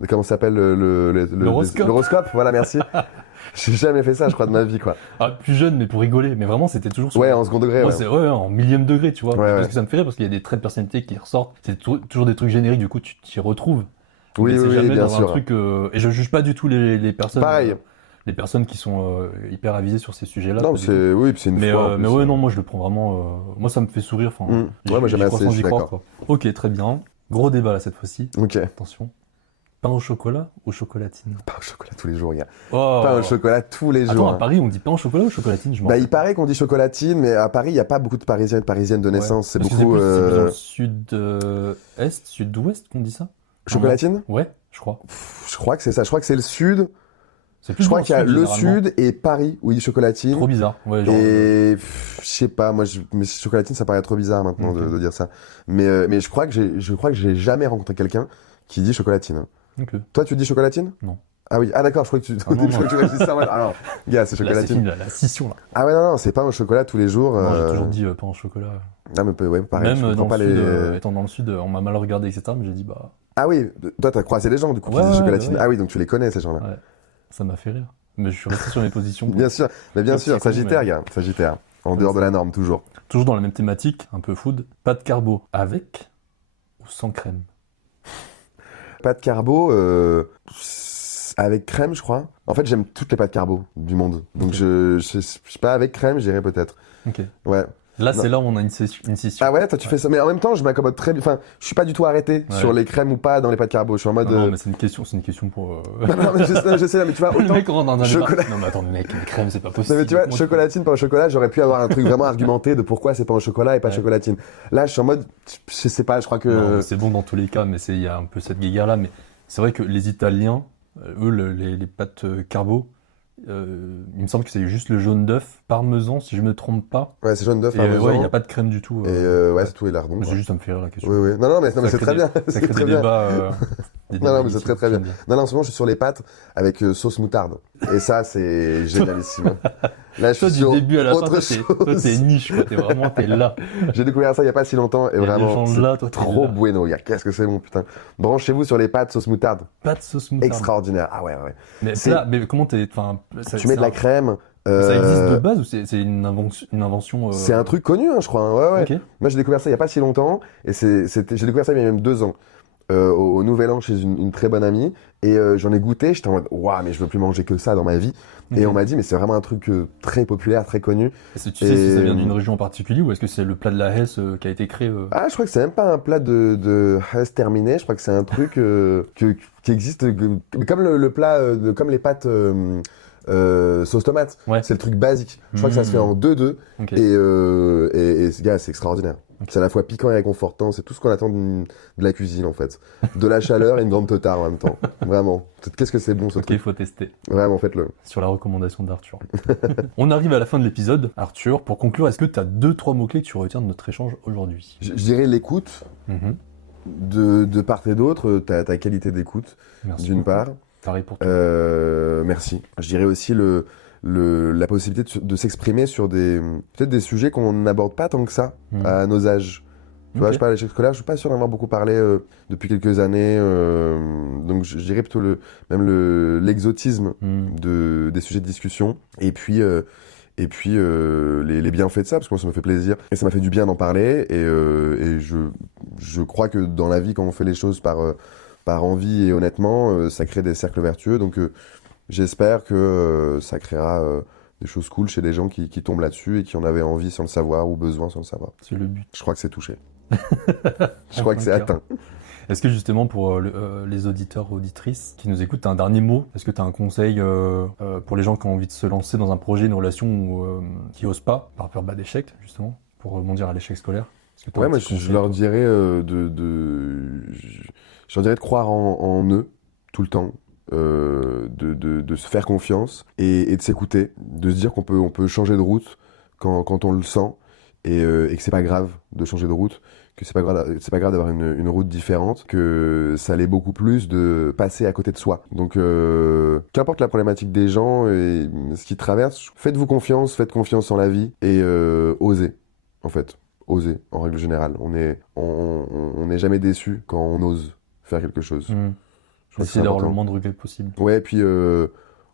Comment ça s'appelle l'horoscope. L'horoscope, voilà, merci. J'ai jamais fait ça, je crois, de ma vie, quoi. Ah, plus jeune, mais pour rigoler. Mais vraiment, c'était toujours sur... Ouais, en second degré. Moi, c'est en millième degré, tu vois. Parce que ça me fait rire, parce qu'il y a des traits de personnalité qui ressortent. C'est toujours des trucs génériques, du coup, tu t'y retrouves. Oui, c'est jamais bien dans sûr. un truc. Et je juge pas du tout les personnes. Pareil. Les personnes qui sont hyper avisées sur ces sujets-là. Non, c'est oui, puis c'est une foi. Mais ouais, non, moi je le prends vraiment. Moi, ça me fait sourire. Enfin, ouais, moi j'aime assez. Je suis d'accord. Quoi. Ok, très bien. Gros débat là cette fois-ci. Ok. Attention. Pain au chocolat ou chocolatine? Pain au chocolat tous les jours, gars. Pain au chocolat tous les jours. Attends, à Paris, on dit pain au chocolat ou chocolatine? Il paraît qu'on dit chocolatine, mais à Paris, il n'y a pas beaucoup de Parisiens et de Parisiennes de naissance. C'est beaucoup. C'est plus dans le sud-est, sud-ouest qu'on dit ça? Chocolatine? Ouais, je crois. Je crois que c'est ça. Je crois que c'est le sud. Je crois qu'il y a le sud et Paris où il dit chocolatine. Trop bizarre. Ouais, genre et je sais pas, mais chocolatine, ça paraît trop bizarre maintenant de dire ça. Mais je crois que j'ai jamais rencontré quelqu'un qui dit chocolatine. Okay. Toi, tu dis chocolatine? Non. Ah oui, ah d'accord, je crois que tu dis ça. Alors, gars, c'est chocolatine. La scission là. Ah ouais, non, c'est pain au chocolat tous les jours. Non, j'ai toujours dit pain au chocolat. Non, mais ouais, pareil. Même dans le sud, étant dans le sud, on m'a mal regardé, etc. Mais j'ai dit bah. Ah oui, toi, t'as croisé les gens du coup qui disent chocolatine. Ah oui, donc tu les connais ces gens-là. Ouais. Ça m'a fait rire. Mais je suis resté sur mes positions. Bien sûr, Sagittaire, gars, Sagittaire. En dehors de la norme, toujours. Toujours dans la même thématique, un peu food. Pâte carbo avec ou sans crème? Pâte carbo avec crème, je crois. En fait, j'aime toutes les pâtes carbo du monde. Donc je sais pas, avec crème, j'irais peut-être. Ok. Ouais. Là, c'est là où on a une scission. Ah ouais, toi tu fais ça. Mais en même temps, je m'accommode très bien. Enfin, je suis pas du tout arrêté sur les crèmes ou pas dans les pâtes carbo. Je suis en mode. Non, mais c'est une question pour. Non, mais je sais, mais tu vois. Le mec rentre dans un débat. Non, mais attends, mec, les crèmes, c'est pas possible. Non, mais tu vois, chocolatine, pain au chocolat, j'aurais pu avoir un truc vraiment argumenté de pourquoi c'est pain au chocolat et pas chocolatine. Là, je suis en mode, je sais pas, je crois que. Non, c'est bon dans tous les cas, mais il y a un peu cette guéguerre-là. Mais c'est vrai que les Italiens, eux, les pâtes carbo, il me semble que c'est juste le jaune d'œuf, parmesan, si je me trompe pas. Ouais, c'est jaune d'œuf, parmesan. Ouais, il n'y a pas de crème du tout. Et ouais, c'est tout et lardon. C'est juste, ça me fait rire la question. Oui. Non, mais c'est très bien. Ça crée des débats. Non, mais c'est très bien. Non, en ce moment, je suis sur les pâtes avec sauce moutarde. Et ça, c'est génialissime. Là, je suis du début à la fin, toi, t'es niche, quoi. T'es là. J'ai découvert ça il y a pas si longtemps et vraiment, c'est là, toi, trop bueno. Qu'est-ce que c'est bon, putain. Branchez-vous sur les pâtes sauce moutarde. Pâtes sauce moutarde. Extraordinaire. Ah ouais. Mais comment tu mets de la crème. Ça existe de base ou c'est une invention C'est un truc connu, je crois. Ouais. Okay. Moi, j'ai découvert ça il y a pas si longtemps et j'ai découvert ça il y a même 2 ans. Au Nouvel An chez une très bonne amie et j'en ai goûté, j'étais en mode waouh, mais je veux plus manger que ça dans ma vie. Et on m'a dit mais c'est vraiment un truc très populaire, très connu. Tu sais si ça vient d'une région en particulier ou est-ce que c'est le plat de la Hesse qui a été créé Ah, je crois que c'est même pas un plat de Hesse terminé, je crois que c'est un truc qui existe comme le plat comme les pâtes sauce tomate. Ouais. C'est le truc basique. Je crois que ça se fait en 2-2 okay. et gars, c'est extraordinaire. Okay. C'est à la fois piquant et réconfortant, c'est tout ce qu'on attend de la cuisine en fait. De la chaleur et une grande teutard en même temps. Vraiment. Qu'est-ce que c'est bon ce truc. Il faut tester. Vraiment, faites-le. Sur la recommandation d'Arthur. On arrive à la fin de l'épisode. Arthur, pour conclure, est-ce que tu as 2-3 mots-clés que tu retiens de notre échange aujourd'hui? Je dirais l'écoute. De part et d'autre, ta qualité d'écoute, d'une part. Pareil pour toi. Merci. Je dirais aussi la possibilité de s'exprimer sur peut-être des sujets qu'on n'aborde pas tant que ça à nos âges. Tu vois, je parle d'échec scolaire, je suis pas sûr d'en avoir beaucoup parlé depuis quelques années. Donc je dirais plutôt l'exotisme des sujets de discussion. Et puis les bienfaits de ça, parce que moi ça me fait plaisir et ça m'a fait du bien d'en parler. Et je crois que dans la vie, quand on fait les choses par envie et honnêtement, ça crée des cercles vertueux. Donc j'espère que ça créera des choses cool chez des gens qui tombent là-dessus et qui en avaient envie sans le savoir ou besoin sans le savoir. C'est le but. Je crois que c'est touché. Je crois que c'est atteint. Est-ce que justement pour les auditeurs, auditrices qui nous écoutent, tu as un dernier mot? Est-ce que tu as un conseil pour les gens qui ont envie de se lancer dans un projet, une relation ou qui n'osent pas, par peur d'échec justement, pour rebondir à l'échec scolaire? Ouais, moi je leur dirais je leur dirais de croire en eux tout le temps, de se faire confiance et de s'écouter, de se dire qu'on peut changer de route quand on le sent et que c'est pas grave de changer de route, que c'est pas grave d'avoir une route différente, que ça l'est beaucoup plus de passer à côté de soi. Donc qu'importe la problématique des gens et ce qu'ils traversent, faites-vous confiance, faites confiance en la vie et osez en fait. Oser, en règle générale. On n'est jamais déçu quand on ose faire quelque chose. Essayer d'avoir le moins de regrets possible. Ouais, et puis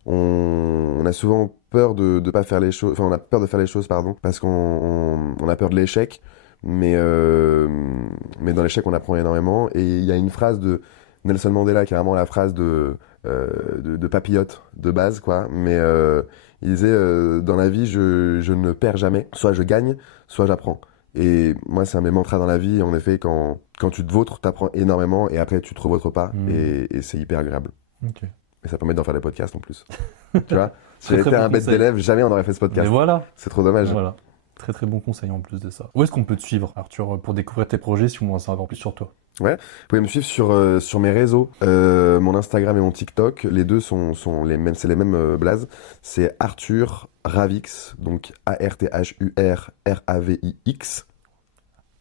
on a souvent peur de pas faire les choses. Enfin, on a peur de faire les choses, pardon, parce qu'on a peur de l'échec. Mais dans l'échec, on apprend énormément. Et il y a une phrase de Nelson Mandela, qui est vraiment la phrase de papillote de base, quoi. Mais il disait dans la vie, je ne perds jamais. Soit je gagne, soit j'apprends. Et moi, c'est un de mes mantras dans la vie. En effet, quand tu te vautres, t'apprends énormément et après, tu te revautres pas. Et c'est hyper agréable. Okay. Et ça permet d'en faire des podcasts en plus. Tu vois, si j'avais été un bête d'élève, jamais on aurait fait ce podcast. Mais voilà. C'est trop dommage. Voilà. Très très bon conseil en plus de ça. Où est-ce qu'on peut te suivre, Arthur, pour découvrir tes projets si on veut en savoir plus sur toi? Ouais, vous pouvez me suivre sur mes réseaux, mon Instagram et mon TikTok. Les deux sont les mêmes, c'est les mêmes blazes. C'est Arthur Ravix, donc ARTHUR-RAVIX.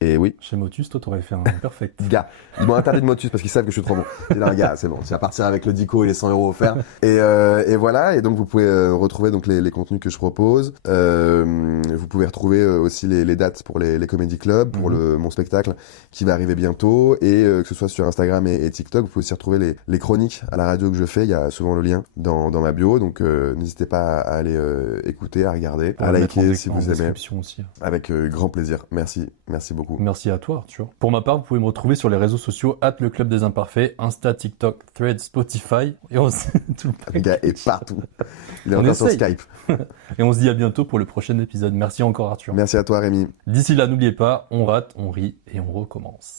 Et oui. Chez Motus, toi, t'aurais fait un perfect. Gars, ils m'ont interdit de Motus parce qu'ils savent que je suis trop bon. J'ai dit, non, gars, c'est bon, tu vas partir avec le dico et les 100 € offerts. Et voilà, et donc vous pouvez retrouver donc les contenus que je propose. Vous pouvez retrouver aussi les dates pour les comédie clubs, pour mon spectacle qui va arriver bientôt. Et que ce soit sur Instagram et TikTok, vous pouvez aussi retrouver les chroniques à la radio que je fais. Il y a souvent le lien dans ma bio, donc n'hésitez pas à aller écouter, à regarder, à liker si vous aimez. Aussi. Avec grand plaisir. Merci beaucoup. Merci à toi, Arthur. Pour ma part, vous pouvez me retrouver sur les réseaux sociaux @le club des imparfaits, Insta, TikTok, Threads, Spotify et on se... Le gars est partout. Il est encore sur Skype. Et on se dit à bientôt pour le prochain épisode. Merci encore, Arthur. Merci à toi, Rémi. D'ici là, n'oubliez pas, on rate, on rit et on recommence.